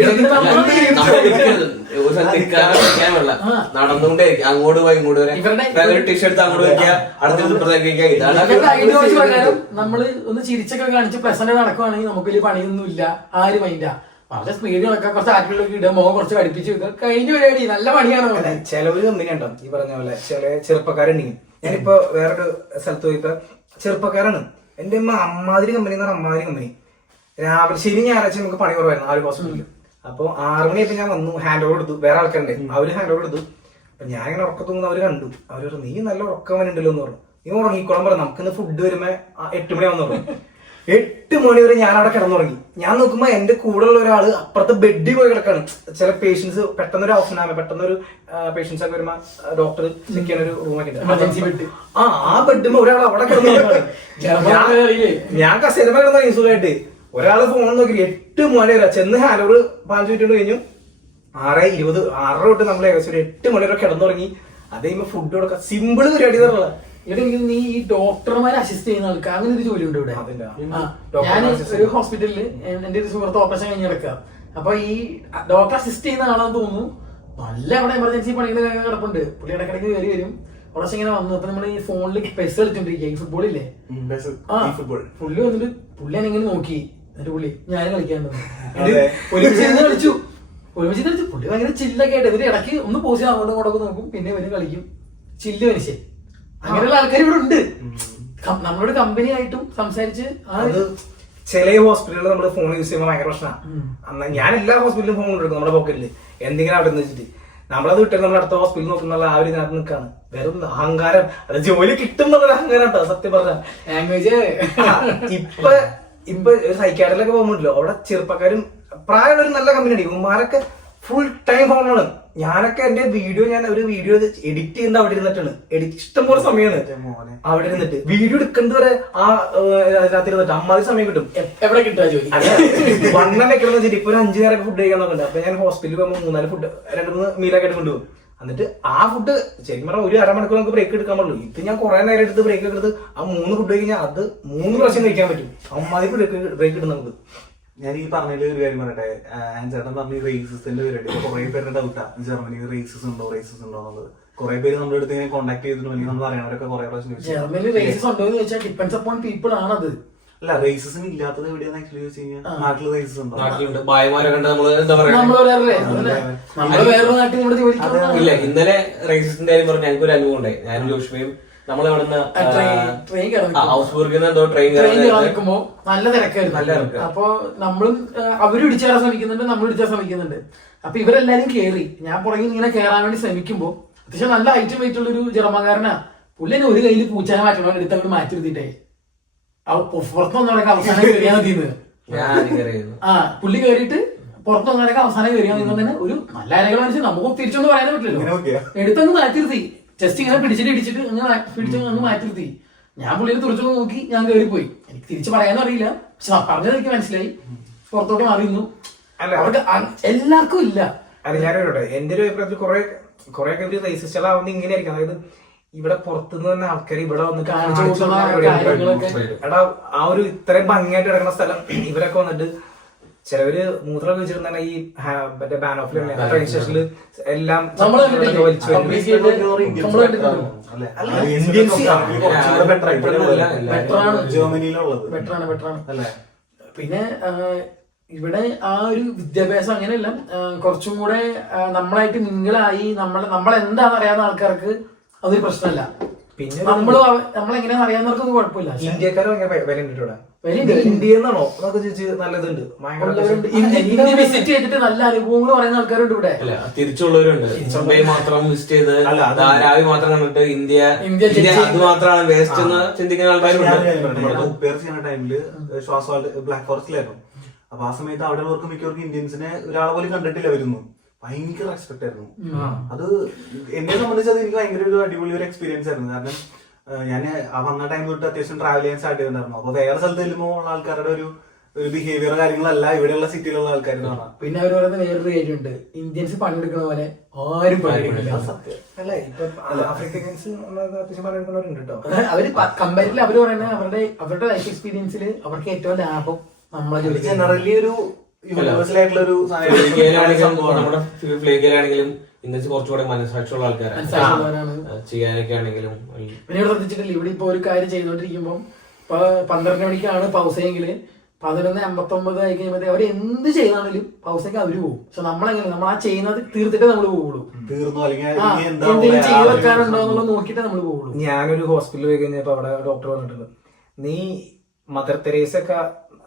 നടന്നുകൊണ്ടേയിരിക്കും, അങ്ങോട്ട് പോയി ഇങ്ങോട്ട് വരെ ടീഷർട്ട് അങ്ങോട്ട് വെക്കുക, അടുത്ത നമ്മള് ഒന്ന് ചിരിച്ചൊക്കെ കാണിച്ച് പ്രസന്റ് നടക്കുവാണെങ്കിൽ നമുക്ക് വലിയ പണിയൊന്നും ഇല്ല. ആര് മൈൻഡാ വളരെ സ്പീഡിൽ നടക്കാൻ, കുറച്ച് ആറ്റിലൊക്കെ ഇടുക, മുഖം കുറച്ച് കടിപ്പിച്ച് വെക്കുക, കഴിഞ്ഞ പരിപാടി. നല്ല പണിയാണ്. ചിലവര് കമ്പനി ഉണ്ടോ ഈ പറഞ്ഞ പോലെ, ചില ചെറുപ്പക്കാരുണ്ടെങ്കിൽ. ഞാനിപ്പോ വേറൊരു സ്ഥലത്ത് പോയിപ്പോ ചെറുപ്പക്കാരാണ്. എന്റെ അമ്മാതിരി കമ്പനി എന്ന് പറഞ്ഞാൽ അമ്മാതിരി കമ്പനി. രാവിലെ ശനി ഞായറാഴ്ച നമുക്ക് പണി കുറവായിരുന്നു ആ ഒരു ഹോസ്പിറ്റലിൽ. അപ്പൊ 6 മണിയായിട്ട് ഞാൻ വന്നു, ഹാൻഡ് ഓവർ എടുത്തു. വേറെ ആൾക്കാരുണ്ട്, അവര് ഹാൻഡ് ഓവർ എടുത്തു. അപ്പൊ ഞാൻ ഇങ്ങനെ ഉറക്കത്തൊന്നും അവര് കണ്ടു. അവര് പറഞ്ഞു, നീ നല്ല ഉറക്കം വരണ്ടല്ലോ എന്ന് പറഞ്ഞു. നീ ഉറങ്ങിക്കോളം പറഞ്ഞു, നമുക്കിന്ന് ഫുഡ് വരുമ്പോ 8 മണിയാവുന്ന പറഞ്ഞു. 8 മണി വരെ ഞാൻ അവിടെ കിടന്നുറങ്ങി. ഞാൻ നോക്കുമ്പോ എന്റെ കൂടെ ഉള്ള ഒരാള് അപ്പുറത്തെ ബെഡിൽ പോയി കിടക്കാണ്. ചില പേഷ്യൻസ് പെട്ടെന്ന് ഒരു അവസരമാണ്, പെട്ടെന്ന് ഒരു പേഷ്യൻസ് ഒക്കെ വരുമ്പോ ഡോക്ടർ ചെക്ക് ചെയ്യാൻ ഒരു റൂമൊക്കെ ഉണ്ട്. ആ ബെഡുമ്പോ ഒരാൾ അവിടെ കിടന്നു. ഞാൻ കസേരമ കിടന്നു സുഖമായിട്ട്. ഒരാള് ഫോൺ നോക്കി 8 മണി വരെ ചെന്ന് ഹാലോറ് 5 മിനിറ്റ് കഴിഞ്ഞു. 6:20 6 തൊട്ട് നമ്മൾ ഏകദേശം ഒരു 8 മണി വരെ കിടന്നുറങ്ങി. അതേ ഫുഡ് കൊടുക്കാം, സിമ്പിൾ പരിപാടി എന്നുള്ള. എവിടെയെങ്കിലും നീ ഈ ഡോക്ടർമാരെ അസിസ്റ്റ് ചെയ്യുന്ന ആൾക്ക് അങ്ങനെ ഒരു ജോലി ഉണ്ട് ഇവിടെ. ഞാൻ ഒരു ഹോസ്പിറ്റലില് എന്റെ ഒരു സുഹൃത്ത് ഓപ്പറേഷൻ കഴിഞ്ഞ് കിടക്കുക. അപ്പൊ ഈ ഡോക്ടർ അസിസ്റ്റ് ചെയ്യുന്ന ആളാന്ന് തോന്നുന്നു. നല്ല അവിടെ എമർജൻസി പണികൾ കിടപ്പുണ്ട്. പുള്ളി ഇടക്കിടക്ക് കയറി വരും. കുറച്ച് ഇങ്ങനെ വന്നു. അപ്പൊ നമ്മള് ഈ ഫോണിൽ പെസ് കളിച്ചോണ്ടിരിക്കുക, ഈ ഫുട്ബോൾ ഇല്ലേ, പുള്ളി വന്നിട്ട് പുള്ളി ഇങ്ങനെ നോക്കി. എന്നിട്ട് പുള്ളി ഞാൻ കളിക്കാൻ ഒരുമിച്ച് കളിച്ചു. പുള്ളി ഭയങ്കര ചില്ലൊക്കെ ആയിട്ട്. എന്നിട്ട് ഇടയ്ക്ക് ഒന്ന് പോസ് ചെയ്ത് അങ്ങോട്ടും ഇങ്ങോട്ടൊക്കെ നോക്കും, പിന്നെ വരും കളിക്കും. ചില്ല് മനുഷ്യൻ. അങ്ങനെയുള്ള ആൾക്കാർ ഇവിടെ ഉണ്ട്. നമ്മളോട് കമ്പനി ആയിട്ടും സംസാരിച്ച്. ചില ഹോസ്പിറ്റലിൽ നമ്മള് ഫോൺ യൂസ് ചെയ്യുമ്പോൾ ഭയങ്കര പ്രശ്നമാണ്. ഞാൻ എല്ലാ ഹോസ്പിറ്റലിലും ഫോൺ കൊണ്ടെടുക്കും നമ്മുടെ പോക്കറ്റില്, എന്തെങ്കിലും അവിടെ നിന്ന് വെച്ചിട്ട്. നമ്മളത് വിട്ടിട്ട് നമ്മൾ അടുത്ത ഹോസ്പിറ്റലിൽ നോക്കുന്ന ആ ഒരു ഇതിനകത്ത് നിൽക്കാണ്. വെറും അഹങ്കാരം. അത് ജോലി കിട്ടും എന്നുള്ള അഹങ്കാരം കേട്ടോ സത്യം പറഞ്ഞ. ലാംഗ്വേജ് ഇപ്പൊ ഒരു സൈക്കാട്രിലൊക്കെ പോകുമ്പോഴല്ലോ, അവിടെ ചെറുപ്പക്കാരും പ്രായമുള്ള ഒരു നല്ല കമ്പനിയാണ്. ഇവന്മാരൊക്കെ ഫുൾ ടൈം ഫോണാണ്. ഞാനൊക്കെ എന്റെ ഞാൻ ഒരു വീഡിയോ എഡിറ്റ് ചെയ്യുന്നത് അവിടെ ഇരുന്നിട്ടാണ്. ഇഷ്ടംപോലെ സമയമാണ് അവിടെ ഇരുന്നിട്ട് വീഡിയോ എടുക്കുന്നത് വരെ. അതിനകത്ത് ഇരുന്നിട്ട് അമ്മാതിരി സമയം കിട്ടും. എവിടെ കിട്ടുക ജോലി? വണ്ണം വെക്കണം വെച്ചിട്ട് ഇപ്പൊ ഒരു 5 നേരമൊക്കെ ഫുഡ് കഴിക്കാൻ നോക്കുന്നുണ്ട്. അപ്പൊ ഞാൻ ഹോസ്പിറ്റലിൽ പോകുമ്പോൾ 3-4 ഫുഡ് 2-3 മീലൊക്കെ ആയിട്ട് കൊണ്ടുപോകും. എന്നിട്ട് ആ ഫുഡ് ശരിക്കും പറഞ്ഞാൽ ഒരു അരമണിക്കൂർ നമുക്ക് ബ്രേക്ക് എടുക്കാൻ പറ്റുള്ളൂ. ഇത് ഞാൻ കുറെ നേരം എടുത്ത് ബ്രേക്ക് എടുത്ത് ആ 3 ഫുഡ് കഴിഞ്ഞാൽ അത് 3 പ്രാവശ്യം കഴിക്കാൻ പറ്റും. അമ്മാതിരി ബ്രേക്ക് കിട്ടും നമുക്ക്. ഞാൻ ഈ പറഞ്ഞതിൽ ഒരു കാര്യം പറയട്ടെ. ചേട്ടൻ പറഞ്ഞ റേസിന്റെ പരിപാടി കുറെ പേരുടെ ഡൗട്ടാ, ജർമ്മനിയിൽ റേസസ് ഉണ്ടോ എന്നുള്ളത്. കുറെ പേര് നമ്മുടെ അടുത്ത് ഇങ്ങനെ കോൺടാക്ട് ചെയ്തിട്ടുണ്ടെങ്കിൽ നമ്മൾ അറിയണവരൊക്കെ കുറെ പ്രാവശ്യം ജർമ്മനിയിൽ റേസസ് ഉണ്ടോ എന്ന് വെച്ചാൽ ഡിപ്പെൻഡ്സ് അപ്പോൺ പീപ്പിൾ ആണത്. അല്ല, റേസിസം ഇല്ലാത്തത് എവിടെയാന്ന് ആക്ച്വലി ചോദിച്ചു കഴിഞ്ഞാൽ നാട്ടിൽ റേസസ് ഉണ്ടോ? നാട്ടിലുണ്ട്. ഭായിമാരൊക്കെ നമ്മള് എന്താ പറയാ, ഇല്ല. ഇന്നലെ റേസിന്റെ കാര്യം പറഞ്ഞ ഞങ്ങൾക്ക് ഒരു അനുഭവം ഉണ്ടായി. ഞാനും ജോഷ്മയും നമ്മളവിടുന്ന് ഹൗസ്ബർഗിൽ നിന്ന് എന്തോ ട്രെയിൻ നിൽക്കുമ്പോ നല്ല തിരക്കായിരുന്നു. അപ്പൊ നമ്മളും അവരും ഇടിച്ചാൻ ശ്രമിക്കുന്നുണ്ട്, നമ്മളും ഇടിച്ചാൻ ശ്രമിക്കുന്നുണ്ട്. അപ്പൊ ഇവരെല്ലാരും കേറി. ഞാൻ പുറകിൽ ഇങ്ങനെ കേറാൻ വേണ്ടി ശ്രമിക്കുമ്പോ അത്യാവശ്യം നല്ല ഹൈറ്റും വെയിറ്റ് ഉള്ള ഒരു ജർമ്മൻകാരനാ. പുള്ളി തന്നെ ഒരു കയ്യിൽ പൂച്ചാനെ മാറ്റണം എടുത്ത് അങ്ങോട്ട് മാറ്റി നിർത്തിയിട്ടേ പുറത്തൊന്നും അവസാനം കയറിയാൽ മതിയെന്ന്. പുള്ളി കയറിയിട്ട് പുറത്തൊന്നും അവസാനം കയറിയാൽ മതി തന്നെ. ഒരു നല്ല അരകൾ മനസ്സിൽ നമുക്ക് തിരിച്ചൊന്നും പറയാനേ പറ്റില്ലല്ലോ. എടുത്തങ്ങ് മാറ്റി നിർത്തി. ജസ്റ്റ് ഇങ്ങനെ പിടിച്ചിട്ട് അങ്ങനെ പിടിച്ചങ്ങ് അങ്ങ് മാറ്റി നിർത്തി. ഞാൻ പുള്ളിയെ തുറച്ചു നോക്കി, ഞാൻ കയറിപ്പോയി. എനിക്ക് തിരിച്ചു പറയാനും അറിയില്ല, പക്ഷെ പറഞ്ഞത് എനിക്ക് മനസ്സിലായി. പുറത്തോട്ട് മാറിയിരുന്നു. അവർക്ക് എല്ലാവർക്കും ഇല്ല. അല്ല, ഞാനോട്ടെ എന്റെ ഒരു അഭിപ്രായത്തിൽ കുറെ റേസിസ്റ്റുകളാവുന്നത് ഇങ്ങനെയായിരിക്കും. അതായത് ഇവിടെ പുറത്തുനിന്ന് തന്നെ ആൾക്കാർ ഇവിടെ വന്ന് എടാ ആ ഒരു ഇത്രയും ഭംഗിയായിട്ട് കിടക്കുന്ന സ്ഥലം ഇവരൊക്കെ വന്നിട്ട് ചിലവര് മൂത്രം വെച്ചിരുന്ന ഈ മറ്റേ ബാൻ ഓഫ് ട്രെയിൻ സ്റ്റേഷനിൽ എല്ലാം പിന്നെ ഇവിടെ ആ ഒരു വിദ്യാഭ്യാസം അങ്ങനെയല്ല, കുറച്ചും കൂടെ നമ്മളായിട്ട് മിങ്കിളായി നമ്മളെന്താണെന്ന് അറിയാവുന്ന ആൾക്കാർക്ക് അതൊരു പ്രശ്നമല്ല. പിന്നെ നമ്മളെങ്ങനെയാണെന്ന് അറിയാവുന്നവർക്ക് കുഴപ്പമില്ല. ഇന്ത്യക്കാർ ഇന്ത്യ എന്നാണോ എന്നൊക്കെ ചോദിച്ച് നല്ലതുണ്ട്. ഇന്ത്യ വിസിറ്റ് ചെയ്തിട്ട് നല്ല അനുഭവങ്ങൾ പറയുന്ന ആൾക്കാരുണ്ട് ഇവിടെ. തിരിച്ചുള്ളവരുണ്ട്. മുംബൈ മാത്രം വിസിറ്റ് ചെയ്ത് ധാരാവി മാത്രം കണ്ടിട്ട് ഇന്ത്യ അത് മാത്രമാണ് വേസ്റ്റ് എന്ന് ചിന്തിക്കുന്ന ആൾക്കാരുണ്ട്. ഉപ്പേർ ചെയ്യുന്ന ടൈമില് ബ്ലാക്ക് ഫോറസ്റ്റിലായിരുന്നു. അപ്പൊ ആ സമയത്ത് അവിടെ ഉള്ളവർക്ക് മിക്കവർക്കും ഇന്ത്യൻസിനെ ഒരാളെ പോലും കണ്ടിട്ടില്ല വരുന്നു. ഭയങ്കര റെസ്പെക്ട് ആയിരുന്നു. അത് എന്നെ സംബന്ധിച്ച് അത് എനിക്ക് ഭയങ്കര ഒരു അടിപൊളി ഒരു എക്സ്പീരിയൻസ് ആയിരുന്നു. കാരണം ഞാൻ ആ വന്ന ടൈം തൊട്ട് അത്യാവശ്യം ട്രാവൽ ചെയ്യാൻ സ്റ്റാർട്ട് ചെയ്തിട്ടുണ്ടായിരുന്നു. അപ്പൊ വേറെ സ്ഥലത്ത് ചെല്ലുമ്പോൾ ഉള്ള ആൾക്കാരുടെ ഒരു ബിഹേവിയർ കാര്യങ്ങളല്ല ഇവിടെയുള്ള സിറ്റിയിലുള്ള ആൾക്കാർ കാണാം. പിന്നെ അവർ പറയുന്ന വേറൊരു കാര്യമുണ്ട്, ഇന്ത്യൻസ് പണിയെടുക്കുന്ന പോലെ ആരും പണിയെടുക്കില്ല. അല്ല ഇപ്പൊ ആഫ്രിക്കൻസ് അത്യാവശ്യം പണിയെടുക്കുന്നവരുണ്ട് കേട്ടോ. അവര് കമ്പാരിറ്റീവ്ലി അവര് പറയുന്നത് അവരുടെ ലൈഫ് എക്സ്പീരിയൻസിൽ അവർക്ക് ഏറ്റവും ലാഭം നമ്മളെ ജോലി ജനറലി ഒരു യൂണിവേഴ്സൽ ആയിട്ടുള്ള ഒരു നമ്മുടെ ഫ്ലേഗിലാണെങ്കിലും ഇന്ത്യൻസ് കുറച്ചുകൂടെ മനസ്സാക്ഷിയുള്ള ആൾക്കാരാണ് ചെയ്യാനൊക്കെ ആണെങ്കിലും. പിന്നെ ഇവിടെ ശ്രദ്ധിച്ചിട്ടില്ല, ഇവിടെ ഇപ്പൊ ഒരു കാര്യം ചെയ്തോണ്ടിരിക്കുമ്പോ ഇപ്പൊ 12 മണിക്കാണ് പൗസയെങ്കില് 11:59 ആയി കഴിയുമ്പോൾ അവർ എന്ത് ചെയ്താണെങ്കിലും പൗസയ്ക്ക് അവര് പോകും. പക്ഷെ നമ്മളെങ്ങനെ നമ്മൾ ആ ചെയ്യുന്നത് തീർത്തിട്ടേ നമ്മൾ പോവുള്ളൂ. എന്തെങ്കിലും ചെയ്ത് വെക്കാനുണ്ടോ എന്നുള്ളത് നോക്കിയിട്ടേ നമ്മൾ പോവുള്ളൂ. ഞാനൊരു ഹോസ്പിറ്റലിൽ പോയി കഴിഞ്ഞപ്പോ അവിടെ ഡോക്ടർ പറഞ്ഞിട്ടുണ്ട്, നീ മദർ തെരേസ ഒക്കെ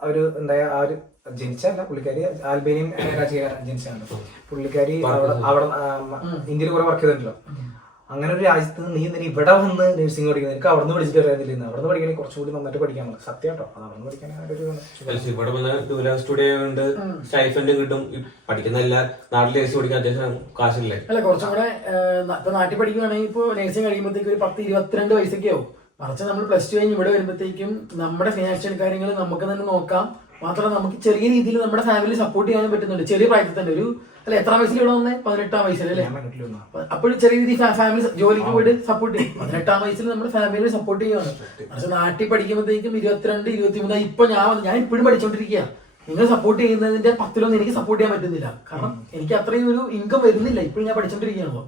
അവര് ഉണ്ടായ ആ ഒരു ജനിച്ചല്ല പുള്ളിക്കാരി ആൽബേനിയൻ രാജ്യക്കാരൻ ജനിച്ചാണ്. പുള്ളിക്കാരി അവിടെ ഇന്ത്യയിൽ കുറെ വർക്ക് ചെയ്തിട്ടുണ്ടല്ലോ. അങ്ങനെ ഒരു രാജ്യത്ത് നീ എന്തിനാ ഇവിടെ വന്ന് നഴ്സിംഗ് പഠിക്കുന്നത്? എനിക്ക് അവിടെ നിന്ന് പഠിച്ചിട്ട് വരാനില്ല. അവിടെ നിന്ന് പഠിക്കണമെങ്കിൽ കുറച്ചുകൂടി നന്നായിട്ട് പഠിക്കാൻ സത്യം കേട്ടോ. അത് അവിടെ നിന്ന് പഠിക്കാൻ ഇവിടെ വന്ന് സ്റ്റുഡിയോ ഉണ്ട്, സ്റ്റൈഫൻഡും കിട്ടും. പഠിക്കുന്ന എല്ലാ നാട്ടിലെ നഴ്സിംഗ് പഠിക്കാൻ അത്യാവശ്യം കാശില്ലേ? അല്ല കുറച്ചും കൂടെ ഇപ്പൊ നാട്ടിൽ പഠിക്കുകയാണെങ്കിൽ ഇപ്പൊ നഴ്സിംഗ് കഴിയുമ്പോഴത്തേക്ക് ഒരു 10-22 വയസ്സൊക്കെ ആവും. മറിച്ച് നമ്മൾ +2 കഴിഞ്ഞ് ഇവിടെ വരുമ്പോഴത്തേക്കും നമ്മുടെ ഫിനാൻഷ്യൽ കാര്യങ്ങൾ നമുക്ക് തന്നെ നോക്കാം. മാത്രമല്ല നമുക്ക് ചെറിയ രീതിയിൽ നമ്മുടെ ഫാമിലി സപ്പോർട്ട് ചെയ്യാനും പറ്റുന്നുണ്ട്. ചെറിയ പ്രായത്തിൽ തന്നെ ഒരു അല്ല എത്ര വയസ്സിൽ ഇവിടെ വന്നേ? 18-ാം വയസ്സിലല്ലേ? അപ്പോഴും ചെറിയ രീതിയിൽ ഫാമിലി ജോലിക്ക് പോയിട്ട് സപ്പോർട്ട് ചെയ്യും. 18-ാം വയസ്സിൽ നമ്മുടെ ഫാമിലി സപ്പോർട്ട് ചെയ്യുകയാണ്. പക്ഷെ നാട്ടിൽ പഠിക്കുമ്പോഴത്തേക്കും 22-23 ഇപ്പൊ ഞാൻ ഇപ്പോഴും പഠിച്ചോണ്ടിരിക്കുക. നിങ്ങൾ സപ്പോർട്ട് ചെയ്യുന്നതിന്റെ 10-ലൊന്നും എനിക്ക് സപ്പോർട്ട് ചെയ്യാൻ പറ്റുന്നില്ല. കാരണം എനിക്ക് അത്രയും ഒരു ഇൻകം വരുന്നില്ല. ഇപ്പോഴും ഞാൻ പഠിച്ചോണ്ടിരിക്കുകയാണല്ലോ.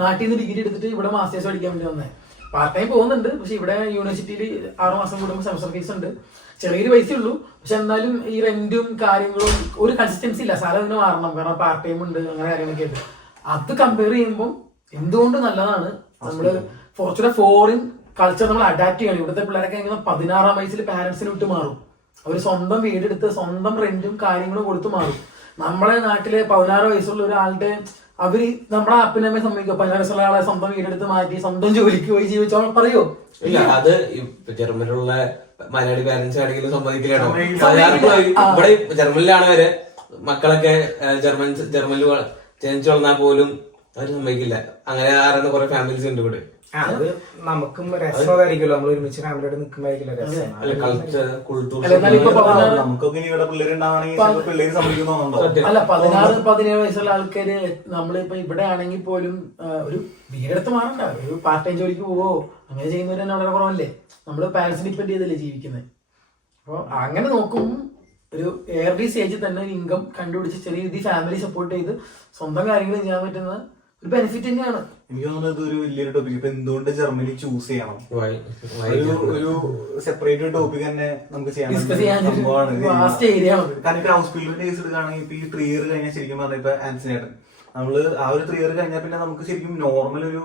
നാട്ടിൽ നിന്ന് ഡിഗ്രി എടുത്തിട്ട് ഇവിടെ മാസ്റ്റേഴ്സ് പഠിക്കാൻ വേണ്ടി വന്നേ. പാർട്ട് ടൈം പോകുന്നുണ്ട്. പക്ഷെ ഇവിടെ യൂണിവേഴ്സിറ്റിയിൽ 6 മാസം കൂടുമ്പോൾ സെമസ്റ്റർ ഫീസ് ഉണ്ട്. ചെറിയൊരു പൈസ ഉള്ളൂ. പക്ഷെ എന്നാലും ഈ റെന്റും കാര്യങ്ങളും ഒരു കൺസിസ്റ്റൻസി ഇല്ല. സ്ഥലം ഇതിന് മാറണം. കാരണം പാർട്ട് ടൈം ഉണ്ട്, അങ്ങനെ കാര്യങ്ങളൊക്കെ ഉണ്ട്. അത് കമ്പയർ ചെയ്യുമ്പോൾ എന്തുകൊണ്ട് നല്ലതാണ്. നമ്മള് കുറച്ചുകൂടെ ഫോറിൻ കൾച്ചർ നമ്മൾ അഡാപ്റ്റ് ചെയ്യണം. ഇവിടുത്തെ പിള്ളേരൊക്കെ 16-ാം വയസ്സിൽ പാരന്റ്സിന് വിട്ട് മാറും. അവർ സ്വന്തം വീടെടുത്ത് സ്വന്തം റെന്റും കാര്യങ്ങളും കൊടുത്ത് മാറും. നമ്മളെ നാട്ടില് 16 വയസ്സുള്ള ഒരാളുടെ അവര് നമ്മുടെ അപ്പനമ്മയെ സമ്മതിക്കും. 16 വയസ്സുള്ള ആളെ സ്വന്തം വീടെടുത്ത് മാറ്റി സ്വന്തം ജോലിക്ക് പോയി ജീവിച്ചോ പറയോ? ഇല്ല, അത് ജർമ്മനിലുള്ള മലയാളി പാരന്റ്സ് ആണെങ്കിലും സമ്മതിക്കില്ലാണോ? ഇവിടെ ജർമ്മനിലാണ് വരെ മക്കളൊക്കെ ജർമ്മനിൽ ജനിച്ചു വളർന്നാൽ പോലും അവര് സമ്മതിക്കില്ല. അങ്ങനെ ആരുടെ കുറെ ഫാമിലീസ് ഉണ്ട് ഇവിടെ. അത് നമുക്കും രസമായിരിക്കുമല്ലോ, നമ്മൾ ഒരുമിച്ച് ഫാമിലിയോട് നിൽക്കുമ്പോഴായിരിക്കില്ല രസം. നമുക്കൊക്കെ ഇവിടെ പിള്ളേരുണ്ടാവണമെങ്കിൽ പിള്ളേര് സമ്മതിക്കുന്നുണ്ടോ? അല്ല 16-17 വയസ്സുള്ള ആൾക്കാര് നമ്മളിപ്പോ ഇവിടെ ആണെങ്കിൽ പോലും ഒരു വീടെടുത്ത് മാറണ്ട, ഒരു പാർട്ട് ടൈം ജോലിക്ക് പോവോ അങ്ങനെ ചെയ്യുന്നവര് തന്നെ വളരെ കുറവല്ലേ. നമ്മള് പാരന്റ്സ് ഡിപ്പെൻഡ് ചെയ്തല്ലേ ജീവിക്കുന്നത്. അപ്പൊ അങ്ങനെ നോക്കും ഒരു ഏർലി സ്റ്റേജിൽ തന്നെ ഒരു ഇൻകം കണ്ടുപിടിച്ച് ചെറിയ രീതിയിൽ ഫാമിലി സപ്പോർട്ട് ചെയ്ത് സ്വന്തം കാര്യങ്ങൾ ചെയ്യാൻ പറ്റുന്ന ഒരു ബെനിഫിറ്റ് തന്നെയാണ്. എനിക്ക് തോന്നുന്നത് ഒരു വലിയൊരു ടോപ്പിക്. ഇപ്പൊ എന്തുകൊണ്ട് ജർമ്മനി ചൂസ് ചെയ്യണം ഒരു സെപ്പറേറ്റ് ടോപ്പിക് തന്നെ നമുക്ക് ചെയ്യാൻ സംഭവമാണ്. കാരണം ഇപ്പൊ ഹൗസ് ബിൽഡിന്റെ കേസ് എടുക്കുകയാണെങ്കിൽ ഇപ്പൊ ഈ 3 ഇയർ കഴിഞ്ഞാൽ ശരിക്കും പറഞ്ഞാൽ ഇപ്പൊ ആൻസിനേട്ടൻ നമ്മള് ആ ഒരു 3 ഇയർ കഴിഞ്ഞാൽ പിന്നെ നമുക്ക് ശരിക്കും നോർമൽ ഒരു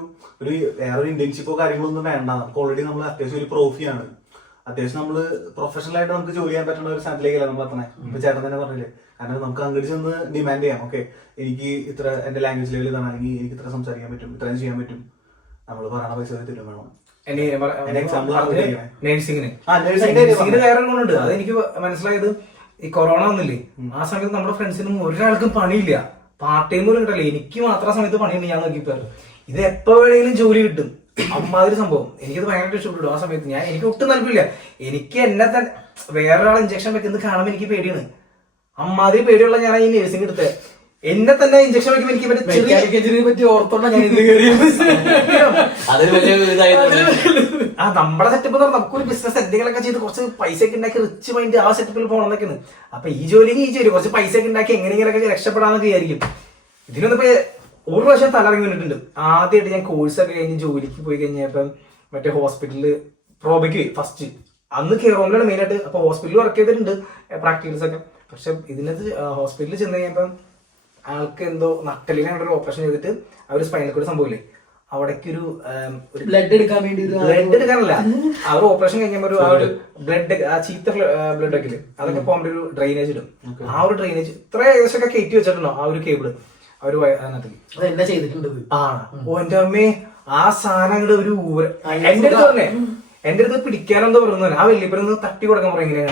വേറെ ഇന്റേൺഷിപ്പോ കാര്യങ്ങളൊന്നും വേണ്ട. നമുക്ക് ഓൾറെഡി നമ്മൾ അത്യാവശ്യം ഒരു പ്രോഫിയാണ്. അത്യാവശ്യം നമ്മള് പ്രൊഫഷണൽ ആയിട്ട് നമുക്ക് ജോലി ചെയ്യാൻ പറ്റുന്ന ഒരു സ്ഥാനത്തിലേക്കല്ല നമ്മൾ എത്തണേ. ഇപ്പൊ ചേട്ടൻ തന്നെ പറഞ്ഞില്ലേ, കാരണം നമുക്ക് അങ്ങോട്ട് ചെന്ന് ഡിമാൻഡ് ചെയ്യാം. ഓക്കെ, എനിക്ക് ഇത്ര എന്റെ ലാംഗ്വേജ് ലെവൽ ഇതാണ്, അല്ലെങ്കിൽ എനിക്ക് ഇത്ര സംസാരിക്കാൻ പറ്റും, ഇത്രയും ചെയ്യാൻ പറ്റും. നമ്മൾ പറയണ പൈസ തരും വേണം. നഴ്സിംഗിന് വേറെ ഗുണമുണ്ട്. അതെനിക്ക് മനസ്സിലായത് ഈ കൊറോണ വന്നില്ലേ, ആ സമയത്ത് നമ്മുടെ ഫ്രണ്ട്സിനും ഒരാൾക്കും പണിയില്ല, പാർട്ട് ടൈം പോലും കിട്ടില്ല. എനിക്ക് മാത്രം ആ സമയത്ത് പണിയുണ്ട്. ഞാൻ നോക്കിയപ്പോ ഇത് എപ്പോ വേണമെങ്കിലും ജോലി കിട്ടും. അമ്മാതിരി സംഭവം. എനിക്കത് ഭയങ്കര ഇഷ്ടപ്പെട്ടു ആ സമയത്ത്. എനിക്ക് ഒട്ടും താല്പര്യമില്ല. എനിക്ക് എന്നെ തന്നെ വേറൊരാൾ ഇഞ്ചക്ഷൻ വെക്കുന്നത് കാണുമ്പോൾ എനിക്ക് പേടിയാണ്. അമ്മാതിരി പേടിയുള്ള ഞാൻ ഈ നഴ്സിംഗ് എടുത്തത്. എന്നെ തന്നെ ഇഞ്ചക്ഷൻ വെക്കുമ്പോൾ എനിക്ക് പറ്റി ഓർത്തോണ്ടാ ഞാൻ നമ്മുടെ സെറ്റപ്പ് എന്ന് പറഞ്ഞാൽ നമുക്കൊരു ബിസിനസ് എന്തെങ്കിലുമൊക്കെ ചെയ്ത് കുറച്ച് പൈസ ഒക്കെ ഉണ്ടാക്കി റിച്ച് മൈൻഡ് ആ സെറ്റപ്പിൽ പോകണമെന്നൊക്കെയാണ്. അപ്പൊ ഈ ജോലി കുറച്ച് പൈസ ഒക്കെ ഉണ്ടാക്കി എങ്ങനെയെങ്കിലൊക്കെ രക്ഷപ്പെടാന്നൊക്കെ വിചാരിക്കും. ഇതിനൊന്നും ഇപ്പൊ ഒരു പ്രാവശ്യം തലറങ്ങി വന്നിട്ടുണ്ട്. ആദ്യമായിട്ട് ഞാൻ കോഴ്സൊക്കെ കഴിഞ്ഞ് ജോലിക്ക് പോയി കഴിഞ്ഞപ്പം മറ്റേ ഹോസ്പിറ്റലില് പ്രോബയ്ക്ക് ഫസ്റ്റ് അന്ന് കേരളത്തിലാണ് മെയിൻ ആയിട്ട്. അപ്പൊ ഹോസ്പിറ്റലിൽ വർക്ക് ചെയ്തിട്ടുണ്ട് പ്രാക്ടിക്കൽസ് ഒക്കെ. പക്ഷെ ഇതിനകത്ത് ഹോസ്പിറ്റലിൽ ചെന്ന് കഴിഞ്ഞപ്പം ആൾക്ക് എന്തോ നട്ടലിനെ ഒരു ഓപ്പറേഷൻ ചെയ്തിട്ട് അവർ സ്പൈനൽ കൂടി സംഭവില്ലേ, അവിടേക്ക് ഒരു ബ്ലഡ് എടുക്കാൻ വേണ്ടി ബ്ലഡ് എടുക്കാനല്ല, അവർ ഓപ്പറേഷൻ കഴിഞ്ഞപ്പോൾ ആ ഒരു ബ്ലഡ് ആ ചീത്ത ബ്ലഡ് ഒക്കെ അതൊക്കെ പോകുമ്പോൾ ഒരു ഡ്രെയിനേജ് ഇടും. ആ ഒരു ഡ്രെയിനേജ് ഇത്ര ഏകദേശം ഒക്കെ കയറ്റി വെച്ചിട്ടുണ്ടോ ആ ഒരു കേബിള് അവര് അതിനകത്ത് എന്താ ചെയ്തിട്ടുണ്ട്. ഓ എന്റെ അമ്മേ, ആ സാധനം അങ്ങോട്ട് ഒരു എന്റെ അടുത്ത് പറഞ്ഞേ, എന്റെ അടുത്ത് പിടിക്കാനെന്തോ പറഞ്ഞു. ആ വെല്ലിപ്പരന്ന് തട്ടി കൊടുക്കാൻ പറയും. ഇങ്ങനെ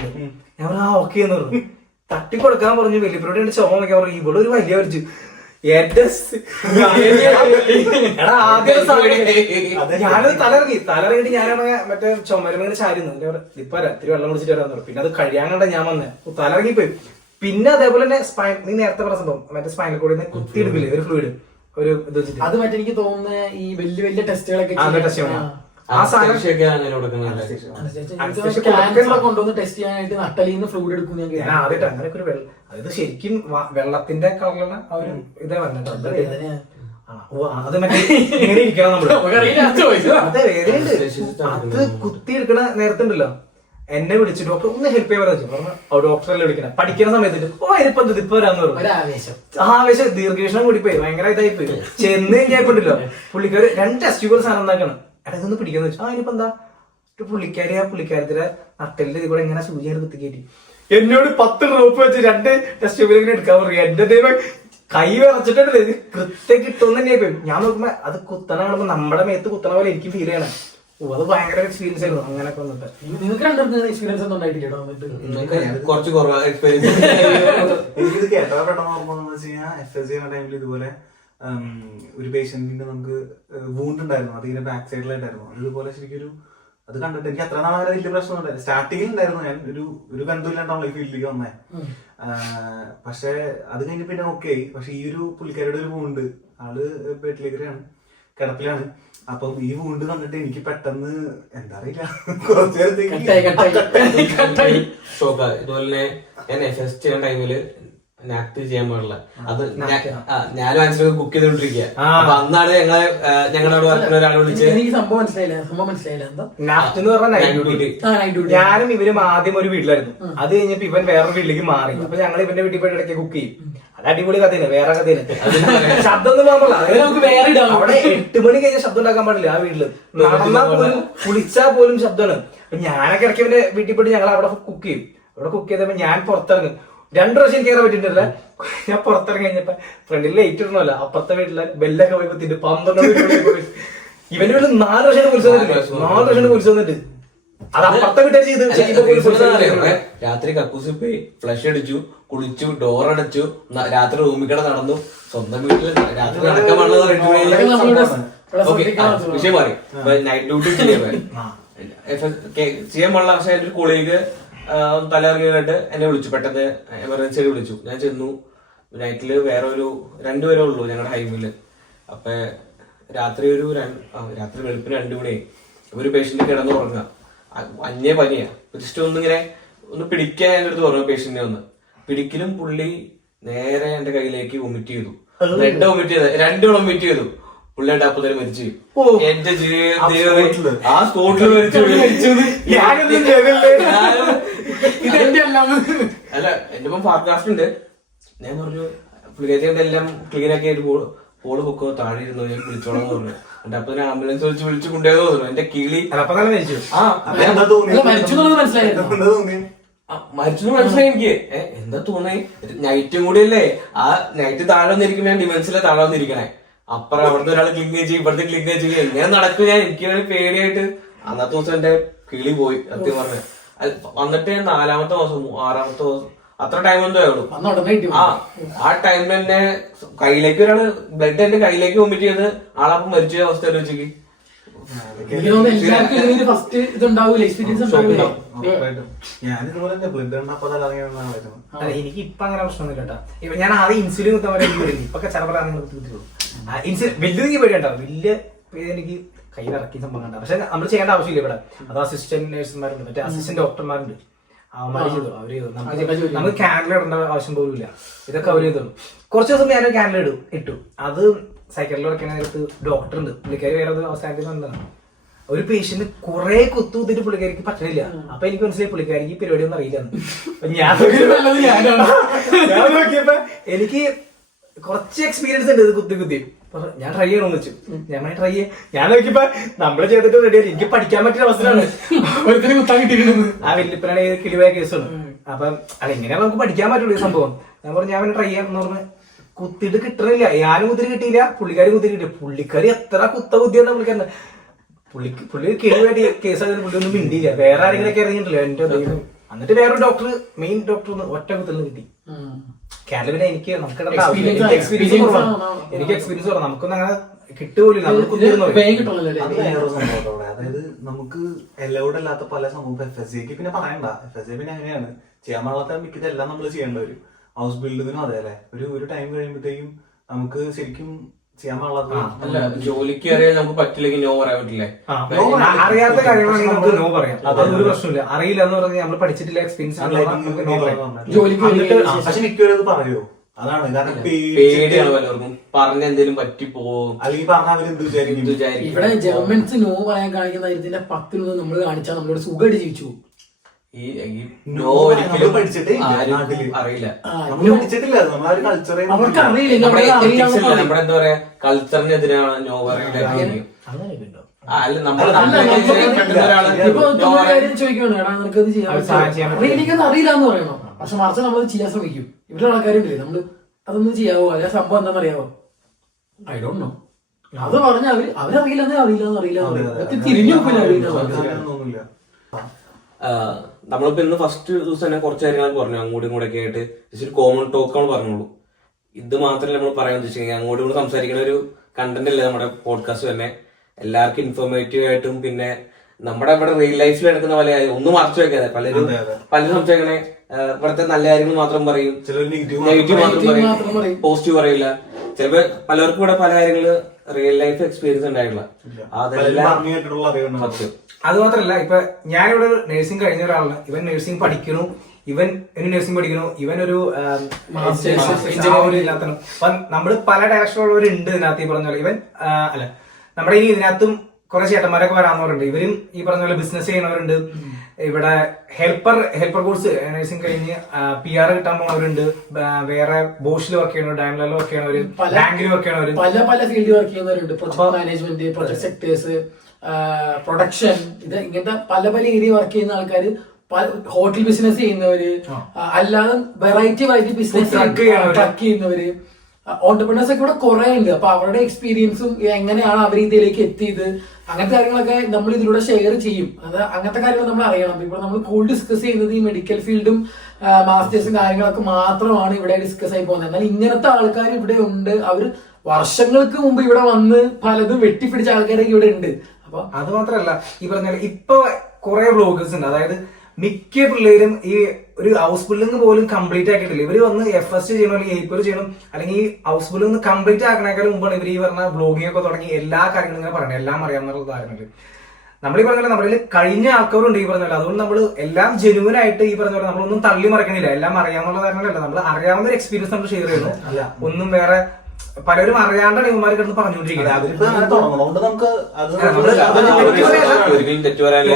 ഞാൻ ആ ഓക്കെ എന്ന് പറഞ്ഞു. തട്ടിക്കൊടുക്കാൻ പറഞ്ഞു. വലിയപ്പനോട് ചുമ വയ്ക്കാൻ പറഞ്ഞു. ഇവളൊരു വലിയ വരച്ചു എന്റെ എടാ ആദ്യം ഞാനത് തലയിറങ്ങിയിട്ട് ഞാനാണ് മറ്റേ ചുമരങ്ങനെ ചാരുന്നു. ഇപ്പൊ ഇത്തിരി വെള്ളം കുടിച്ചിട്ട് വരാൻ തുടങ്ങി. പിന്നെ അത് കഴിയാൻ കണ്ട ഞാൻ വന്നേ തലയിറങ്ങിപ്പോയി. പിന്നെ അതേപോലെ തന്നെ നീ നേരത്തെ പറഞ്ഞ സംഭവം മറ്റേ സ്പൈനൽ കോഡിൽ കുത്തിയെടുക്കില്ലേ ഒരു ഫ്ലൂയിഡ് ഒരു ഇത് വെച്ചിട്ട്, അത് മറ്റേ എനിക്ക് തോന്നുന്ന ഈ വലിയ വലിയ ടെസ്റ്റുകളൊക്കെ ആ സാധനം കൊണ്ടുവന്ന് ടെസ്റ്റ് ചെയ്യാനായിട്ട് നട്ടലിന്ന് ഫ്ലൂയിഡ് എടുക്കും. ഞാൻ ആദ്യമായിട്ട് അങ്ങനെയൊക്കെ ഒരു വെള്ളം അതായത് ശരിക്കും വെള്ളത്തിന്റെ കളറിലാണ് ആ ഒരു ഇതേ പറഞ്ഞിട്ട് അത് മറ്റേ ഇങ്ങനെ ഇരിക്കണം നമ്മള്. അതെ വേദനയുണ്ട്. അത് കുത്തിയെടുക്കണ നേരത്തുണ്ടല്ലോ എന്നെ വിളിച്ചു ഡോക്ടർ ഒന്ന് ഹെൽപ്പ് ചെയ്യാൻ പറഞ്ഞു. ഡോക്ടറെല്ലാം വിളിക്കണം പഠിക്കുന്ന സമയത്ത് അതിനിപ്പോ ഇതിപ്പോ വരാന്ന് പറഞ്ഞു. ആവേശം ദീർഘവീക്ഷണം കൂടി പോയി ഭയങ്കര ഇതായി പോയി. ചെന്ന് കഴിഞ്ഞപ്പോണ്ടല്ലോ പുള്ളിക്കാര് 2 ടെസ്റ്റ് ട്യൂബർ സാധനം ഉണ്ടാക്കണം. എടാ ഇതൊന്ന് പിടിക്കാന്ന് വെച്ചു. അതിനിപ്പോ എന്താ പുള്ളിക്കാരത്തിന്റെ നട്ടലിന്റെ ഇത് കൂടെ എങ്ങനെ സൂചിയാണ് കുത്തിക്കയറ്റി എന്നോട് 10 ഡ്രോപ്പ് വെച്ച് 2 ടെസ്റ്റ് ട്യൂബിൽ ഇങ്ങനെ എടുക്കാൻ പറയും. എന്റെ ദൈവം കൈ വിറച്ചിട്ടുണ്ട്. ഇത് കൃത്യം കിട്ടുമെന്ന് തന്നെയായി പോയി. ഞാൻ നോക്കുമ്പോ അത് കുത്തണ കാണുമ്പോ നമ്മുടെ മേത്ത് കുത്തണ പോലെ എനിക്ക് ഫീൽ ചെയ്യണം. അത് ഭയങ്കര എക്സ്പീരിയൻസ് ആയിരുന്നു. അങ്ങനെയൊക്കെ വന്നിട്ട് നിങ്ങൾക്ക് രണ്ടുപേർക്കും എക്സ്പീരിയൻസ് ഒന്നും ഉണ്ടായിട്ടില്ല? കുറച്ച് കുറവ് എക്സ്പീരിയൻസ്. എനിക്കിത് കേട്ടതാ പെട്ടെന്ന് ഓർമ്മ വെച്ച് കഴിഞ്ഞാൽ FSC ചെയ്യുന്ന ടൈമിൽ ഇതുപോലെ ഒരു പേഷ്യന്റിന്റെ നമുക്ക് വൂണ്ട് ഉണ്ടായിരുന്നു. അതിങ്ങനെ ബാക്ക് സൈഡിലായിട്ടായിരുന്നു. അതുപോലെ ശരിക്കും അത് കണ്ടിട്ട് എനിക്ക് അത്ര നാളെ വലിയ പ്രശ്നം ഉണ്ടായിരുന്നു. സ്റ്റാർട്ടിങ്ങിൽ ഉണ്ടായിരുന്നു. ഞാൻ ഒരു ബന്ധമില്ലാണ്ടാണല്ലോ ഈ ഫീൽഡിലേക്ക് വന്നേ. പക്ഷെ അത് കഴിഞ്ഞ പിന്നെ ഓക്കെ ആയി. പക്ഷെ ഈ ഒരു പുള്ളിക്കാരുടെ ഒരു വൂണ്ട് ആള് ബെഡിലേക്കാണ് കിടപ്പിലാണ്. അപ്പം ഈ വൂണ്ട് കണ്ടിട്ട് എനിക്ക് പെട്ടെന്ന് എന്താ അറിയില്ല കുറച്ചു നേരത്തേക്ക് ഷോക്കാ. ഇതുപോലെ ഞാൻ FS ചെയ്യുന്ന ടൈമില് നാക്ട് ചെയ്യാൻ പാടില്ല. അത് ഞാനും മനസ്സിലാക്കി കുക്ക് ചെയ്തോണ്ടിരിക്കുക. അപ്പൊ അന്നാണ് ഞങ്ങളവിടെ വർക്കുന്ന ഒരാളെ വിളിച്ച് എനിക്ക് സംഭവം മനസ്സിലായില്ല എന്താ നാഫ്റ്റ് എന്ന് പറഞ്ഞാൽ ഞാനും ഇവരും ആദ്യം ഒരു വീട്ടിലായിരുന്നു. അത് കഴിഞ്ഞപ്പോ ഇവൻ വേറൊരു വീട്ടിലേക്ക് മാറി. അപ്പൊ ഞങ്ങൾ ഇവന്റെ വീട്ടിൽ പോയി ഇടയ്ക്ക് കുക്ക് ചെയ്യും. അത് അടിപൊളി കഥയാണ്. വേറെ കഥയാണ്. ശബ്ദം ഒന്നും പാടില്ല. അവിടെ 8 മണി കഴിഞ്ഞ ശബ്ദം ഉണ്ടാക്കാൻ പാടില്ല. ആ വീട്ടില് നടന്നാ പോലും കുളിച്ചാൽ പോലും ശബ്ദമാണ്. ഞാനൊക്കെ ഇടയ്ക്ക് ഇവന്റെ വീട്ടിൽ പോയിട്ട് ഞങ്ങൾ അവിടെ കുക്ക് ചെയ്യും. അവിടെ കുക്ക് ചെയ്തപ്പോ ഞാൻ പുറത്തിറങ്ങും. 2 പ്രാവശ്യം കയറാൻ പറ്റിട്ടില്ല. ഞാൻ പുറത്തിറങ്ങി കഴിഞ്ഞപ്പോ ഫ്രണ്ടിൽ ലൈറ്റ് ഇടണമല്ലോ. അപ്പുറത്തെ വീട്ടിലെ ബെല്ലൊക്കെ പോയി കുത്തിട്ട് 12 ഇവന്റെ വീട്ടിൽ 4 വർഷം കുറിച്ച് വന്നിട്ട് അത് അപ്പുറത്തെ വീട്ടിൽ ചെയ്ത് രാത്രി കക്കൂസിൽ പോയി ഫ്ലഷ് അടിച്ചു, കുളിച്ചു, ഡോർ അടച്ചു, രാത്രി റൂമിൽ കിട നടന്നു. സ്വന്തം വീട്ടിൽ രാത്രി നടക്കാൻ പാടുള്ളത് വിഷയം മാറി. നൈറ്റ് ഡ്യൂട്ടി ചെയ്യാൻ പാടില്ല. പക്ഷെ എന്റെ ഒരു കൊളീഗ് തലയിറങ്ങിയായിട്ട് എന്നെ വിളിച്ചു. പെട്ടെന്ന് എമർജൻസി വിളിച്ചു. ഞാൻ ചെന്നു. നൈറ്റില് വേറെ ഒരു 2 പേരേ ഉള്ളൂ ഞങ്ങളുടെ ഹൈമില്. അപ്പൊ രാത്രി വെളുപ്പിന് 2 മണിയായി. ഒരു പേഷ്യന്റ് കിടന്ന് ഉറങ്ങുക. അന്യ പനിയാ. ജസ്റ്റ് ഒന്ന് പിടിക്കാൻ എന്റെ അടുത്ത് പറഞ്ഞു. പേഷ്യന്റിനെ ഒന്ന് പിടിക്കലും പുള്ളി നേരെ എന്റെ കയ്യിലേക്ക് വൊമിറ്റ് ചെയ്തു. ബ്ലഡ് വൊമിറ്റ് ചെയ്ത് 2 വൊമിറ്റ് ചെയ്തു. പുള്ളിയുടെ അപ്പൊ തന്നെ മരിച്ചു. എന്റെ ജീവിതം ആ സ്പോട്ടിൽ മരിച്ചു. അല്ല എന്റെ ഇപ്പം ഫാർകാസ്റ്റ് ഉണ്ട്. ഞാൻ പറഞ്ഞു പുള്ളിക്കാരിയുടെ എല്ലാം ക്ലീൻ ആക്കി ആയിട്ട് പോള് പൊക്കോ താഴെ ഇരുന്നോ ഞാൻ വിളിച്ചോളാം പറഞ്ഞു. എന്റെ അപ്പൊ ആംബുലൻസ് വിളിച്ച് കൊണ്ടുപോയെന്ന് തോന്നുന്നു. എന്റെ കിളി മരിച്ചു മനസ്സിലായി എനിക്ക്. എന്താ തോന്നി നൈറ്റും കൂടി അല്ലേ. ആ നൈറ്റ് താഴെ വന്നിരിക്കുമ്പോ ഞാൻ ഡിമെൻസിലെ താഴെ വന്നിരിക്കണേ. അപ്പുറം അവിടുത്തെ ഒരാൾ ക്ലിങ് ചെയ്യും, ഇവിടുത്തെ ക്ലിങ് ചെയ്യും. എങ്ങനെ നടക്കും ഞാൻ? എനിക്ക് പേടിയായിട്ട് അന്നത്തെ ദിവസം എന്റെ കിളി പോയി സത്യം പറഞ്ഞ. വന്നിട്ട് 4ാമത്തെ ദിവസം 6ാമത്തെ ദിവസം അത്ര ടൈം എന്തോ ആയുള്ളൂ. ആ ടൈമിൽ തന്നെ കയ്യിലേക്ക് ഒരാള് ബ്ലഡ് എന്റെ കയ്യിലേക്ക് വൊമിറ്റ് ചെയ്ത് ആളപ്പം മരിച്ച അവസ്ഥയിൽ വെച്ചേക്ക്. എനിക്ക് ഇപ്പൊ അങ്ങനെ പ്രശ്നമൊന്നും കേട്ടോ. ഞാൻ ആദ്യം ഇൻസുലിൻ കുത്താൻ വരെ ഇപ്പൊ ചിലപ്പോൾ ഇൻസുലിൻ വലിയ പേടിയുണ്ടാവും. വലിയ പേര് എനിക്ക് കൈ ഇറക്കി സംഭവം കണ്ട. പക്ഷെ നമ്മൾ ചെയ്യേണ്ട ആവശ്യമില്ല ഇവിടെ. അത് അസിസ്റ്റന്റ് നഴ്സുമാരുണ്ട്, മറ്റേ അസിസ്റ്റന്റ് ഡോക്ടർമാരുണ്ട്. അവന്മാര് ചെയ്തു. അവര് ചെയ്തു. നമുക്ക് ക്യാൻഡിൽ ഇടേണ്ട ആവശ്യം പോലും ഇല്ല. ഇതൊക്കെ അവര് ചെയ്തു. കുറച്ച് ദിവസം ഞാൻ ക്യാൻഡിൽ ഇട്ടു. അത് സൈക്കിളിൽ ഇറക്കുന്ന നേരത്ത് ഡോക്ടർ ഉണ്ട്. പുള്ളിക്കാരി വേറെ അവസാനത്തിൽ എന്താണ് ഒരു പേഷ്യന്റ് കുറെ കുത്തുകുത്തിട്ട് പുള്ളിക്കാരിക്ക് പറ്റണില്ല. അപ്പൊ എനിക്ക് മനസ്സിലായി പുള്ളിക്കാരിക്ക് പരിപാടി ഒന്നും അറിയില്ല. ഞാൻ നോക്കിയപ്പോ എനിക്ക് കുറച്ച് എക്സ്പീരിയൻസ് ഉണ്ട് ഇത് കുത്തി. ഞാൻ ട്രൈ ചെയ്യണമെന്ന് വെച്ചു. ഞാൻ ട്രൈ ചെയ്യാം. ഞാൻ നോക്കിയപ്പോ നമ്മള് ചെയ്തിട്ട് റെഡിയായി. എനിക്ക് പഠിക്കാൻ പറ്റിയ അവസരമാണ്. ആ വല്യപ്പനാണ് കിളിവായ കേസാണ്. അപ്പൊ അതെങ്ങനെയാണ് നമുക്ക് പഠിക്കാൻ പറ്റുള്ളൂ ഈ സംഭവം. ഞാൻ പറഞ്ഞു ഞാൻ ട്രൈ ചെയ്യാം എന്ന് പറഞ്ഞ് കുത്തിട്ട് കിട്ടണില്ല. ഞാനും കുത്തിട്ട് കിട്ടിയില്ല, പുള്ളിക്കാരി കുത്തിട്ട് കിട്ടില്ല. പുള്ളിക്കാരി എത്ര കുത്തിയെന്നാ പുള്ളിക്കാരൻ പുള്ളി കിളിവായിട്ട് കേസായത് പുള്ളി ഒന്നും മിണ്ടിയില്ല. വേറെ ആരെങ്കിലൊക്കെ ഇറങ്ങിയിട്ടില്ല. എന്റെ എന്നിട്ട് വേറൊരു ഡോക്ടർ, മെയിൻ ഡോക്ടർ ഒറ്റ കുത്തിൽ നിന്ന് കിട്ടി. കേരള പിന്നെ എനിക്ക് നമുക്ക് എക്സ്പീരിയൻസ് കുറവാണ്, നമുക്കൊന്നും അങ്ങനെ കിട്ടുപോലില്ല. അത് വേറൊരു സംഭവത്തോടെ, അതായത് നമുക്ക് എല്ലവിടെ അല്ലാത്ത പല സംഭവം FSCക്ക് പിന്നെ പറയണ്ട. FSC പിന്നെ അങ്ങനെയാണ് ചെയ്യാൻ പാടാത്ത മിക്കതെല്ലാം നമ്മൾ ചെയ്യേണ്ട വരും. ഹൗസ് ബിൽഡിങ്ങിനും അതെ അല്ലെ, ഒരു ടൈം കഴിയുമ്പോഴത്തേക്കും നമുക്ക് ശരിക്കും ചെയ്യാൻ പാടാത്ത അല്ല, ജോലിക്ക് അറിയാൻ നമുക്ക് പറ്റില്ലെങ്കിൽ നോ പറയാൻ പറ്റില്ലേ? അറിയാത്ത കാര്യങ്ങളാണെങ്കിൽ നമുക്ക് നോ പറയാം, അതൊരു പ്രശ്നമില്ല. അറിയില്ല എന്ന് പറഞ്ഞാൽ നമ്മൾ പഠിച്ചിട്ടില്ല, എക്സ്പീരിയൻസ് പക്ഷെ മിക്കവരും പറയോ, അതാണ് കാരണം പേടിയാണ് പലർക്കും. പറഞ്ഞ എന്തെങ്കിലും പറ്റിപ്പോവും, അല്ലെങ്കിൽ പറഞ്ഞാൽ അവരെന്ത് വിചാരിക്കും. ഇവിടെ ജർമ്മൻസ് നോ പറയാൻ കാണിക്കുന്ന കാര്യത്തിന്റെ 10 നമ്മൾ കാണിച്ചാൽ നമ്മളോട് സുഖമായിട്ട് ജീവിച്ചു പോകും. ഈ നോ ഒരിക്കലും പഠിച്ചിട്ടേ അറിയില്ല, നമ്മൾ പഠിച്ചിട്ടില്ല, നമ്മളൊരു കൾച്ചറെ അവർക്ക് അറിയില്ല. നമ്മുടെ എന്താ പറയാ, കൾച്ചറിനെതിരാണ് നോ പറയില്ല. അല്ല, ചോദിക്കണം, എടാ നിനക്കത് എനിക്കത് അറിയില്ല എന്ന് പറയണോ? പക്ഷെ മറിച്ച് നമ്മളത് ചെയ്യാൻ ശ്രമിക്കും. ഇവിടെ ആൾക്കാരുണ്ട് നമ്മള് അതൊന്നും ചെയ്യാവോ, അല്ലെ സംഭവം എന്താണെന്ന് അറിയാവോ, ഐ ഡോണ്ട് നോ. അത് പറഞ്ഞ അറിയില്ല തിരിഞ്ഞു അറിയില്ല. നമ്മളിപ്പോ ഇന്ന് ഫസ്റ്റ് ദിവസം തന്നെ കുറച്ച് കാര്യങ്ങൾ പറഞ്ഞു, അങ്ങോട്ടും ഇങ്ങോട്ടും ഒക്കെ ആയിട്ട് ജസ്റ്റ് ഒരു കോമൺ ടോക്ക് ആണ് പറഞ്ഞോളൂ. ഇത് മാത്രമല്ല നമ്മൾ പറയാൻ ഉദ്ദേശിക്കുന്നത്, അങ്ങോട്ടും ഇങ്ങോട്ടും സംസാരിക്കുന്ന ഒരു കണ്ടന്റ് അല്ലേ നമ്മുടെ പോഡ്കാസ്റ്റ് തന്നെ. എല്ലാവർക്കും ഇൻഫോർമേറ്റീവ് ആയിട്ടും പിന്നെ നമ്മുടെ ഇവിടെ റിയൽ ലൈഫിൽ നടക്കുന്ന പല കാര്യം ഒന്നും മറച്ചു വെക്കാതെ പലരും സംസാരിക്കണേ. ഇവിടുത്തെ നല്ല കാര്യങ്ങൾ മാത്രം പറയും, നെഗറ്റീവ് മാത്രം പറയും, പോസിറ്റീവ് പറയില്ല. ചിലപ്പോ പലർക്കും ഇവിടെ പല കാര്യങ്ങള് റിയൽ ലൈഫ് എക്സ്പീരിയൻസ് ഉണ്ടായിട്ടില്ല. അതെല്ലാം സത്യം. അത് മാത്രല്ല, ഇപ്പൊ ഞാനിവിടെ നഴ്സിംഗ് കഴിഞ്ഞ ഒരാളാണ്. ഇവൻ നഴ്സിംഗ് പഠിക്കണു, ഇവൻ നഴ്സിംഗ് പഠിക്കണു, ഇവൻ ഒരു ഇല്ലാത്ത. അപ്പൊ നമ്മള് പല ഡയറക്ഷനുള്ളവരുണ്ട് ഇതിനകത്ത്. ഈ പറഞ്ഞ പോലെ ഇവൻ അല്ല, നമ്മുടെ ഈ ഇതിനകത്തും കുറെ ചേട്ടന്മാരൊക്കെ വരാവുന്നവരുണ്ട്. ഇവരും ഈ പറഞ്ഞ പോലെ ബിസിനസ് ചെയ്യുന്നവരുണ്ട്. ഇവിടെ ഹെൽപ്പർ കോഴ്സ് നഴ്സിംഗ് കഴിഞ്ഞ് PR കിട്ടാൻ പോകുന്നവരുണ്ട്. വേറെ ബോഷിൽ വർക്ക് ചെയ്യണവർ, ഡാംലറിൽ വർക്ക് ചെയ്യണവര്, ബാങ്കിൽ വർക്ക് ചെയ്യണവര്, പല ഫീൽഡിൽ വർക്ക് ചെയ്യുന്നവരുണ്ട്. Project management, project sectors, production, ഇത് ഇങ്ങനത്തെ പല ഏരിയ വർക്ക് ചെയ്യുന്ന ആൾക്കാർ, ഹോട്ടൽ ബിസിനസ് ചെയ്യുന്നവര്, അല്ലാതെ വെറൈറ്റി ബിസിനസ് ട്രക്ക് ചെയ്യുന്നവര്, ഓണ്ടർപ്രണേഴ്സ് ഒക്കെ ഇവിടെ കുറെ ഉണ്ട്. അപ്പൊ അവരുടെ എക്സ്പീരിയൻസും എങ്ങനെയാണ് അവർ ഇതിലേക്ക് എത്തിയത്, അങ്ങനത്തെ കാര്യങ്ങളൊക്കെ നമ്മൾ ഇതിലൂടെ ഷെയർ ചെയ്യും. അത് അങ്ങനത്തെ കാര്യങ്ങൾ നമ്മൾ അറിയണം. ഇപ്പൊ നമ്മൾ കൂടുതൽ ഡിസ്കസ് ചെയ്യുന്നത് ഈ മെഡിക്കൽ ഫീൽഡും മാസ്റ്റേഴ്സും കാര്യങ്ങളൊക്കെ മാത്രമാണ് ഇവിടെ ഡിസ്കസ് ആയി പോകുന്നത്. എന്നാൽ ഇങ്ങനത്തെ ആൾക്കാർ ഇവിടെ ഉണ്ട്. അവർ വർഷങ്ങൾക്ക് മുമ്പ് ഇവിടെ വന്ന് പലതും വെട്ടിപ്പിടിച്ച ആൾക്കാരൊക്കെ ഇവിടെ ഉണ്ട്. അപ്പൊ അത് മാത്രല്ല, ഈ പറഞ്ഞ ഇപ്പൊ കുറെ വ്ലോഗേഴ്സ് ഉണ്ട്. അതായത് മിക്ക പിള്ളേരും ഈ ഒരു ഹൗസ് ബിൽഡിംഗ് പോലും കംപ്ലീറ്റ് ആക്കിയിട്ടില്ല. ഇവര് വന്ന് FSC ചെയ്യണം, അല്ലെങ്കിൽ എയ്പ്പർ ചെയ്യണം, അല്ലെങ്കിൽ ഈ ഹൗസ് ബിൽഡിംഗ് കംപ്ലീറ്റ് ആക്കണേക്കാളും മുമ്പാണ് ഇവർ ഈ പറഞ്ഞ വ്ലോഗിംഗ് ഒക്കെ തുടങ്ങി എല്ലാ കാര്യങ്ങളും ഇങ്ങനെ പറയണം, എല്ലാം അറിയാവുന്ന കാര്യങ്ങൾ. നമ്മൾ ഈ പറഞ്ഞ നമ്മളിൽ കഴിഞ്ഞ ആൾക്കാരുണ്ട് ഈ പറഞ്ഞ പോലെ. അതുകൊണ്ട് നമ്മൾ എല്ലാം ജെനുവൻ ആയിട്ട് ഈ പറഞ്ഞ പോലെ നമ്മളൊന്നും തള്ളി മറിക്കണില്ല. എല്ലാം അറിയാവുന്ന കാര്യങ്ങളല്ല, നമ്മൾ അറിയാവുന്ന ഒരു എക്സ്പീരിയൻസ് നമ്മൾ ഷെയർ ചെയ്യുന്നു. ഒന്നും വേറെ പലരും അറിയാണ്ടാണ് ഇവന്മാർ കിടന്ന് പറഞ്ഞുകൊണ്ടിരിക്കുന്നത്. അവരിപ്പോ അങ്ങനെ തുടങ്ങുന്നതുകൊണ്ട് നമുക്ക് ഒരിക്കലും തെറ്റു പറയാനില്ല.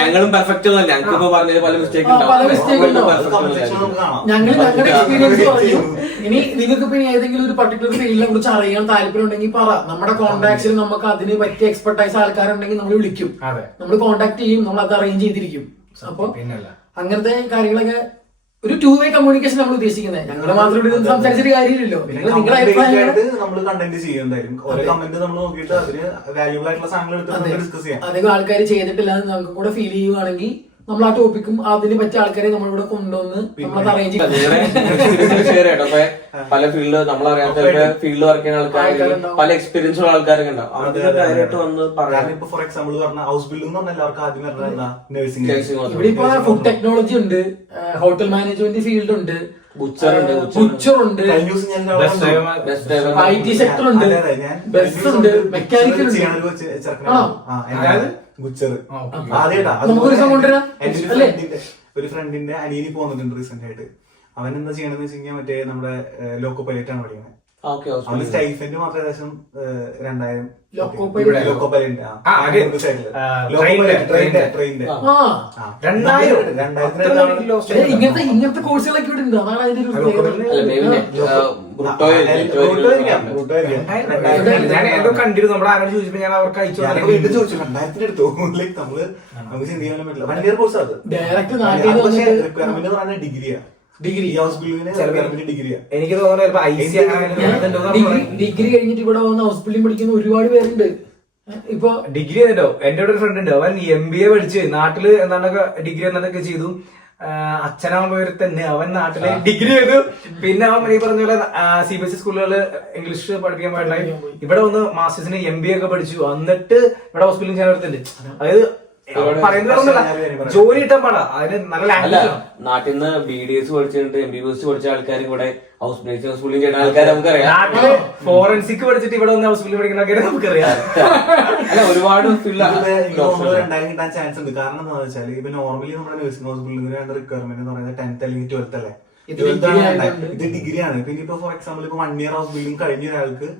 ഞങ്ങളും പെർഫെക്റ്റ് ഒന്നുമല്ല, ഞങ്ങൾക്ക് ഇപ്പൊ പറഞ്ഞത് പല മിസ്റ്റേക്ക് ഞങ്ങളുടെ എക്സ്പീരിയൻസ് പറയും. ഇനി നിങ്ങൾക്ക് ഇപ്പൊ ഏതെങ്കിലും ഒരു പർട്ടിക്കുലർ ഫീൽഡിനെ കുറിച്ച് അറിയാൻ താല്പര്യം ഉണ്ടെങ്കിൽ പറ. നമ്മുടെ കോൺടാക്ട്സിൽ നമുക്ക് അതിന് പറ്റിയ എക്സ്പെർട്ടൈസ് ആൾക്കാരുണ്ടെങ്കിൽ നമ്മൾ വിളിക്കും, നമ്മൾ കോൺടാക്ട് ചെയ്യും, നമ്മൾ അത് അറേഞ്ച് ചെയ്തിരിക്കും. അപ്പൊ അങ്ങനത്തെ കാര്യങ്ങളൊക്കെ ഒരു 2-way കമ്മ്യൂണിക്കേഷൻ നമ്മൾ ഉദ്ദേശിക്കുന്നത്. ഞങ്ങൾ മാത്രം ഇവിടെ സംസാരിച്ചിട്ട് കാര്യമില്ലല്ലോ. നിങ്ങളുടെ നമ്മൾ കണ്ടന്റ് ചെയ്യുന്നതായിരിക്കും. ഓരോ കമന്റ് നമ്മൾ നോക്കിയിട്ട് അതിന് വാല്യൂബിൾ ആയിട്ടുള്ള സാധനങ്ങൾ എടുത്ത് ഡിസ്കസ് ചെയ്യാം. അധികം ആൾക്കാർ ചെയ്തിട്ടില്ല എന്ന് നമുക്ക് കൂടെ ഫീൽ ചെയ്യുവാണെങ്കിൽ നമ്മൾ ആ ടോപ്പിക്കും അതിന് പറ്റിയ ആൾക്കാരെ നമ്മളിവിടെ കൊണ്ടുവന്ന് നമ്മളത് അറേഞ്ച് ചെയ്യും. പല ഫീൽഡ് നമ്മളറിയാത്ത ഫീൽഡ് വർക്ക് ചെയ്യുന്ന ആൾക്കാർ, പല എക്സ്പീരിയൻസ് ഉള്ള ആൾക്കാരൊക്കെ ഉണ്ടാവും. അവർക്ക് വന്ന് പറയാം. ഇപ്പൊ ഫോർ എക്സാമ്പിൾ പറഞ്ഞ ഹൗസ് ബിൽഡിംഗ് എന്ന് പറഞ്ഞാൽ എല്ലാവർക്കും ആദ്യം വരുന്നത് നഴ്സിംഗ്. ഇവിടെ ഇപ്പൊ ഫുഡ് ടെക്നോളജി ഉണ്ട്, ഹോട്ടൽ മാനേജ്മെന്റ് ഫീൽഡ് ഉണ്ട്, ബുച്ചർ ഉണ്ട്, IT സെക്ടർ ഉണ്ട്, ബസ് ഉണ്ട്, മെക്കാനിക്കൽ ഉണ്ട്. ഒരു ഫ്രണ്ടിന്റെ അനിയനി പോകുന്നുണ്ട് റീസെന്റ് ആയിട്ട്. അവൻ എന്താ ചെയ്യണമെന്ന് വെച്ച് കഴിഞ്ഞാൽ മറ്റേ നമ്മുടെ ലോക്കോ പൈലറ്റ് ആണ് പഠിക്കുന്നത്. അവന് സ്റ്റൈഫന്റ് മാത്രം ഏകദേശം 2000 ലോക്കോ പൈലറ്റ് ഇങ്ങനത്തെ കോഴ്സുകളൊക്കെ ഇവിടെ ഉണ്ട്. അതാണ് അതിന്റെ ഒരു കണ്ടിരുന്നു. നമ്മുടെ ആരോട് ചോദിച്ചപ്പോ ഞാൻ അവർക്ക് അയച്ചു ചോദിച്ചു 2000 എടുത്തു. ലൈക്ക് നമ്മള് നമുക്ക് ചിന്തിക്കാനും പറ്റില്ല. 1 ഇയർ കോഴ്സ് അത്. ഡയറക്റ്റ് റിക്വയർമെന്റ് എന്ന് പറഞ്ഞാൽ ഡിഗ്രിയാ. ഡിഗ്രി എനിക്ക് തോന്നുന്നു ഡിഗ്രി കഴിഞ്ഞിട്ട് ഇവിടെ വന്ന് ഹൗസ് ബിൽഡിംഗ് പഠിക്കുന്ന ഒരുപാട് പേരുണ്ട്. ഇപ്പൊ ഡിഗ്രി ചെയ്തിട്ടോ. എന്റെ ഒരു ഫ്രണ്ട് ഉണ്ട്, അവൻ MBA പഠിച്ച് നാട്ടില് എന്താണ്ടൊക്കെ ഡിഗ്രി എന്താണ്ടൊക്കെ ചെയ്തു. അച്ഛനാകുമ്പോൾ തന്നെ അവൻ നാട്ടില് ഡിഗ്രി ചെയ്തു. പിന്നെ അവൻ ഈ പറഞ്ഞ പോലെ CBSE സ്കൂളുകളില് ഇംഗ്ലീഷ് പഠിപ്പിക്കാൻ പാടില്ല. ഇവിടെ വന്ന് മാസ്റ്റേഴ്സിന് MBA ഒക്കെ പഠിച്ചു. എന്നിട്ട് ഇവിടെ ഹോസ്പിറ്റലിൽ ചേർത്തിട്ടുണ്ട്. അതായത് പറയുന്നതൊന്നുമല്ല, ജോലി കിട്ടാൻ പാടാ. അതിന് നല്ല ലാംഗ്വേജ്. നാട്ടിൽ നിന്ന് BDS പഠിച്ചിട്ട് MBBS പഠിച്ച ആൾക്കാർ ഇവിടെ ഹൗസ് സ്കൂളിൽ ചെയ്യുന്ന ആൾക്കാർ നമുക്കറിയാം. നാട്ടില് ഫോറൻസിക് പഠിച്ചിട്ട് ഇവിടെ വന്ന് ഹോസ്പിറ്റലിൽ പഠിക്കുന്ന ആൾക്കാരെ നമുക്കറിയാം. അല്ല ഒരുപാട് രണ്ടായിരം കിട്ടാൻ ചാൻസ് ഉണ്ട്. കാരണം എന്താണെന്ന് വെച്ചാൽ ഇപ്പൊ നോർമലി നമ്മുടെ നഴ്സിംഗ് ഹോസ്പിറ്റലിൽ റിക്വയർമെന്റ് എന്ന് പറയുന്നത് 10th അല്ലെങ്കിൽ 12th അല്ലേ. ഇത് ഡിഗ്രിയാണ്. പിന്നെ ഇപ്പൊ ഫോർ എക്സാമ്പിൾ ഇപ്പൊ 1 year ഹൗസ് ബിൽഡിംഗ് കഴിഞ്ഞ ഒരാൾക്ക്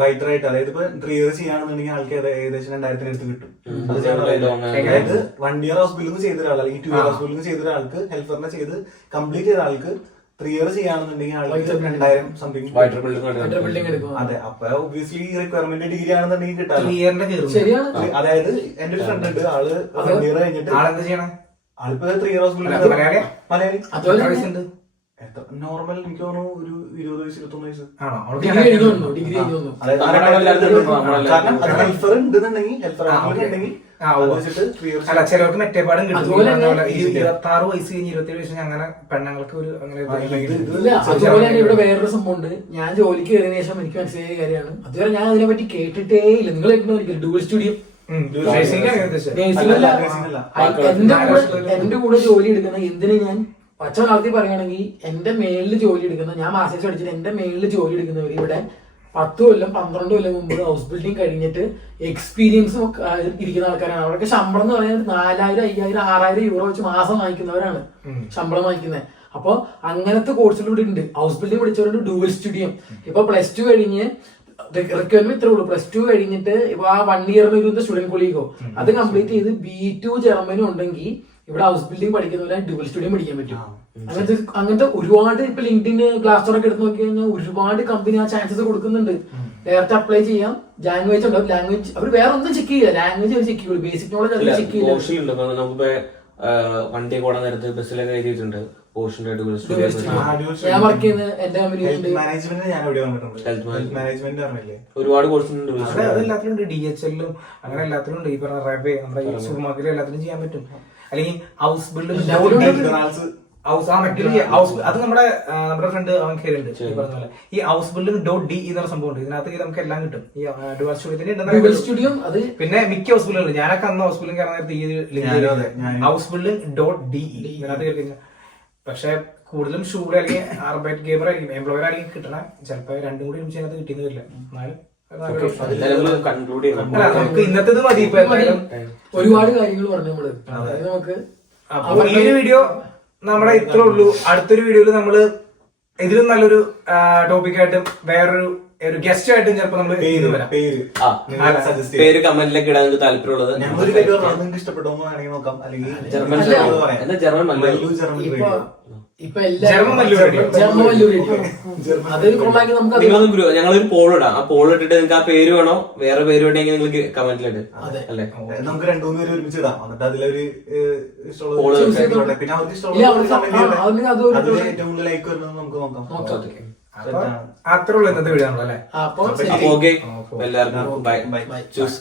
വൈറ്ററായിട്ട്, അതായത് ഇപ്പൊ 3 years ചെയ്യാണെന്നുണ്ടെങ്കിൽ ആൾക്ക് ഏകദേശം 2000 അടുത്ത് കിട്ടും. അതായത് 1 year ഹൗസ് ബിൽഡിംഗ് ചെയ്ത ഒരാൾ അല്ലെങ്കിൽ 2 year ഹൗസ് ബിൽഡിംഗ് ചെയ്ത ഒരാൾക്ക് ഹെൽപ്പറിനെ ചെയ്ത് കംപ്ലീറ്റ് ചെയ്ത ആൾക്ക് 3 years ചെയ്യാണെന്നുണ്ടെങ്കിൽ ആൾക്ക് 2000 സംതിങ്. അതെ, അപ്പൊ ഒബ്വിയസ്ലി റിക്വയർമെന്റ് ഡിഗ്രി ആണെന്നുണ്ടെങ്കിൽ കിട്ടാം. ശരിയാണ്. അതായത് എന്റെ ഒരു ഫ്രണ്ട് ഉണ്ട്, ആള് 1 year കഴിഞ്ഞിട്ട് ആളെന്താ ചെയ്യണേ? ആളിപ്പോ 3 year ഹൗസ് ബിൽഡിംഗ് മലയാളി. അതുപോലെ നോർമൽ എനിക്ക് തോന്നുന്നു ഒരു 20 വയസ്സ് 21 വയസ്സ്. ഡിഗ്രി എഴുതുന്നു. കാരണം അത് ഹെൽപ്പർ ഉണ്ടെന്നുണ്ടെങ്കിൽ ഹെൽപ്പർ ഉണ്ടെങ്കിൽ അല്ല, ചിലർക്ക് മെറ്റേപ്പാടും കിട്ടും. 26 വയസ്സ് കഴിഞ്ഞ് 27 വയസ്സ് അങ്ങനെ പെണ്ണുങ്ങൾക്ക് ഒരു അങ്ങനെ ഇല്ല. അതുപോലെ തന്നെ ഇവിടെ വേറൊരു സംഭവമുണ്ട്. ഞാൻ ജോലിക്ക് കയറിയ ശേഷം എനിക്ക് മനസ്സിലായ കാര്യമാണ്. അതുവരെ ഞാൻ അതിനെ പറ്റി കേട്ടിട്ടേ ഇല്ല. നിങ്ങൾ കേട്ടിട്ടുണ്ടോ ഡുവൽ സ്റ്റുഡിയോ? എന്റെ കൂടെ ജോലി എടുക്കുന്ന എന്തിനു ഞാൻ പച്ച കാലത്തിൽ പറയുകയാണെങ്കിൽ എന്റെ മേളിൽ ജോലി എടുക്കുന്ന, ഞാൻ മാസ്റ്റേഴ്സ് പഠിച്ചിട്ട് എന്റെ മേളിൽ ജോലി എടുക്കുന്നവർ ഇവിടെ 10 കൊല്ലം 12 കൊല്ലം മുമ്പ് ഹൗസ് ബിൽഡിംഗ് കഴിഞ്ഞിട്ട് എക്സ്പീരിയൻസ് ഇരിക്കുന്ന ആൾക്കാരാണ്. അവർക്ക് ശമ്പളം എന്ന് പറയുന്നത് 4000, 5000, 6000 യൂറോ വെച്ച് മാസം വാങ്ങിക്കുന്നവരാണ് ശമ്പളം വാങ്ങിക്കുന്നത്. അപ്പൊ അങ്ങനത്തെ കോഴ്സുകൾ ഉണ്ട്. ഹൗസ് ബിൽഡിംഗ് പഠിച്ചവരുണ്ട്, ഡുവൽ സ്റ്റുഡിയോ. ഇപ്പൊ +2 കഴിഞ്ഞ് റിക്വയർമെന്റ് ഇത്രേ ഉള്ളൂ. +2 കഴിഞ്ഞിട്ട് ഇപ്പൊ ആ 1 year സ്റ്റുഡന്റ് കൊളീഗോ അത് കംപ്ലീറ്റ് ചെയ്ത് B2 ജർമ്മനി ഉണ്ടെങ്കിൽ ഇവിടെ ഹൗസ് ബിൽഡിംഗ് പഠിക്കുന്നവരെ ഡുവൽ സ്റ്റുഡിയോ പഠിക്കാൻ പറ്റും. അങ്ങനത്തെ ഒരുപാട് ഇപ്പൊ ലിങ്ക്ഡിൻ, ഗ്ലാസ്ഡോർ ഒക്കെ എടുത്ത് നോക്കി കഴിഞ്ഞാൽ ഒരുപാട് കമ്പനി ആ ചാൻസസ് കൊടുക്കുന്നുണ്ട്. ഡയറക്റ്റ് അപ്ലൈ ചെയ്യാം. ലാംഗ്വേജ് ഉണ്ടാവും. ലാംഗ്വേജ് അവർ വേറെ ഒന്നും ചെക്ക് ചെയ്യില്ല, ലാംഗ്വേജ് അവർ ചെക്ക് ചെയ്യുള്ളൂ. ബേസിക് നോളജ് അവർ ചെക്ക് ചെയ്യില്ല. നമുക്ക് വണ്ടി കൂടാൻ നേരത്ത് ബസ്സിലൊക്കെ എഴുതിയിട്ടുണ്ട് ഞാൻ വർക്ക് ചെയ്യുന്ന എന്റെ കമ്പനി മാനേജ്മെന്റ് ഞാൻ എവിടെ വന്നിട്ടുണ്ട്. മാനേജ്മെന്റ് അറിയില്ലേ, ഒരുപാട് കോഴ്സ് അതെല്ലാത്തിലും ഉണ്ട്. DHL അങ്ങനെ എല്ലാത്തിലും ഉണ്ട്. ഈ പറഞ്ഞ റേബേ നമ്മുടെ ഈ സൂപ്പർ മാർക്കറ്റിൽ എല്ലാത്തിലും ചെയ്യാൻ പറ്റും. അല്ലെങ്കിൽ ഹൗസ് ബിൽഡിംഗ് അത് നമ്മുടെ ഫ്രണ്ട് അവൻ കയറിയുണ്ട്. ഈ പറഞ്ഞ പോലെ ഈ ഹൗസ് ബിൽഡിംഗ് .de എന്നൊരു സംഭവം ഉണ്ട്. ഇതിനകത്ത് നമുക്ക് എല്ലാം കിട്ടും. ഈ ഡുവൽ സ്റ്റുഡിയോ അത് പിന്നെ മിക്ക ഹൗസ് ബിൽഡിംഗ് ഞാനൊക്കെ അന്ന് ഹൗസ് ബിൽഡിംഗ് കയറാൻ നേരത്തെ ഈ ഹൗസ് ബിൽഡിംഗ് .de ഇതിനകത്ത് കയറി കഴിഞ്ഞാൽ. പക്ഷെ കൂടുതലും ഷൂഡ് അല്ലെങ്കിൽ അർബൈറ്റ് ഗെയിമർ ആയിരിക്കും, എംപ്ലോയർ ആയിരിക്കും കിട്ടണ. ചിലപ്പോ രണ്ടും കൂടി അതിനകത്ത് കിട്ടിയെന്ന് വരില്ല. എന്നാലും നമുക്ക് ഇന്നത്തേത് മതി. ഇപ്പൊ എന്തായാലും ഒരുപാട് കാര്യങ്ങൾ പറഞ്ഞു നമ്മള്. നമുക്ക് അപ്പൊ ഈ ഒരു വീഡിയോ നമ്മുടെ ഇത്രേ ഉള്ളൂ. അടുത്തൊരു വീഡിയോയിൽ നമ്മള് ഇതിലും നല്ലൊരു ടോപ്പിക്കായിട്ടും വേറൊരു ഗസ്റ്റ് ആയിട്ടും ചിലപ്പോ നമ്മൾ വരാം. പേര് കമന്റിലേക്ക് ഇടാൻ താല്പര്യമുള്ളത് നിങ്ങൾക്ക് ഇഷ്ടപ്പെട്ടോ വേണമെങ്കിൽ നോക്കാം. അല്ലെങ്കിൽ ജർമ്മൻ ഇപ്പൊ ഞങ്ങളൊരു പോൾ ഇടാം. ആ പോൾ ഇട്ടിട്ട് നിങ്ങൾക്ക് ആ പേര് വേണോ വേറെ പേര് വേണമെങ്കിൽ നിങ്ങൾക്ക് കമന്റിലിട്ട് അല്ലേ നമുക്ക് 2-3 പേര് ഒരുമിച്ച് ഇടാം. എന്നിട്ട് അതിലൊരു പിന്നെ അവർക്ക് ഇഷ്ടമുള്ള ഏറ്റവും കൂടുതൽ ലൈക്ക് വരുന്നത് നമുക്ക് നോക്കാം. അത്രേ ഉള്ളൂ ഇന്നത്തെ വീഡിയോ ആണല്ലോ അല്ലെ. എല്ലാവർക്കും ബൈ. ചൂസ്.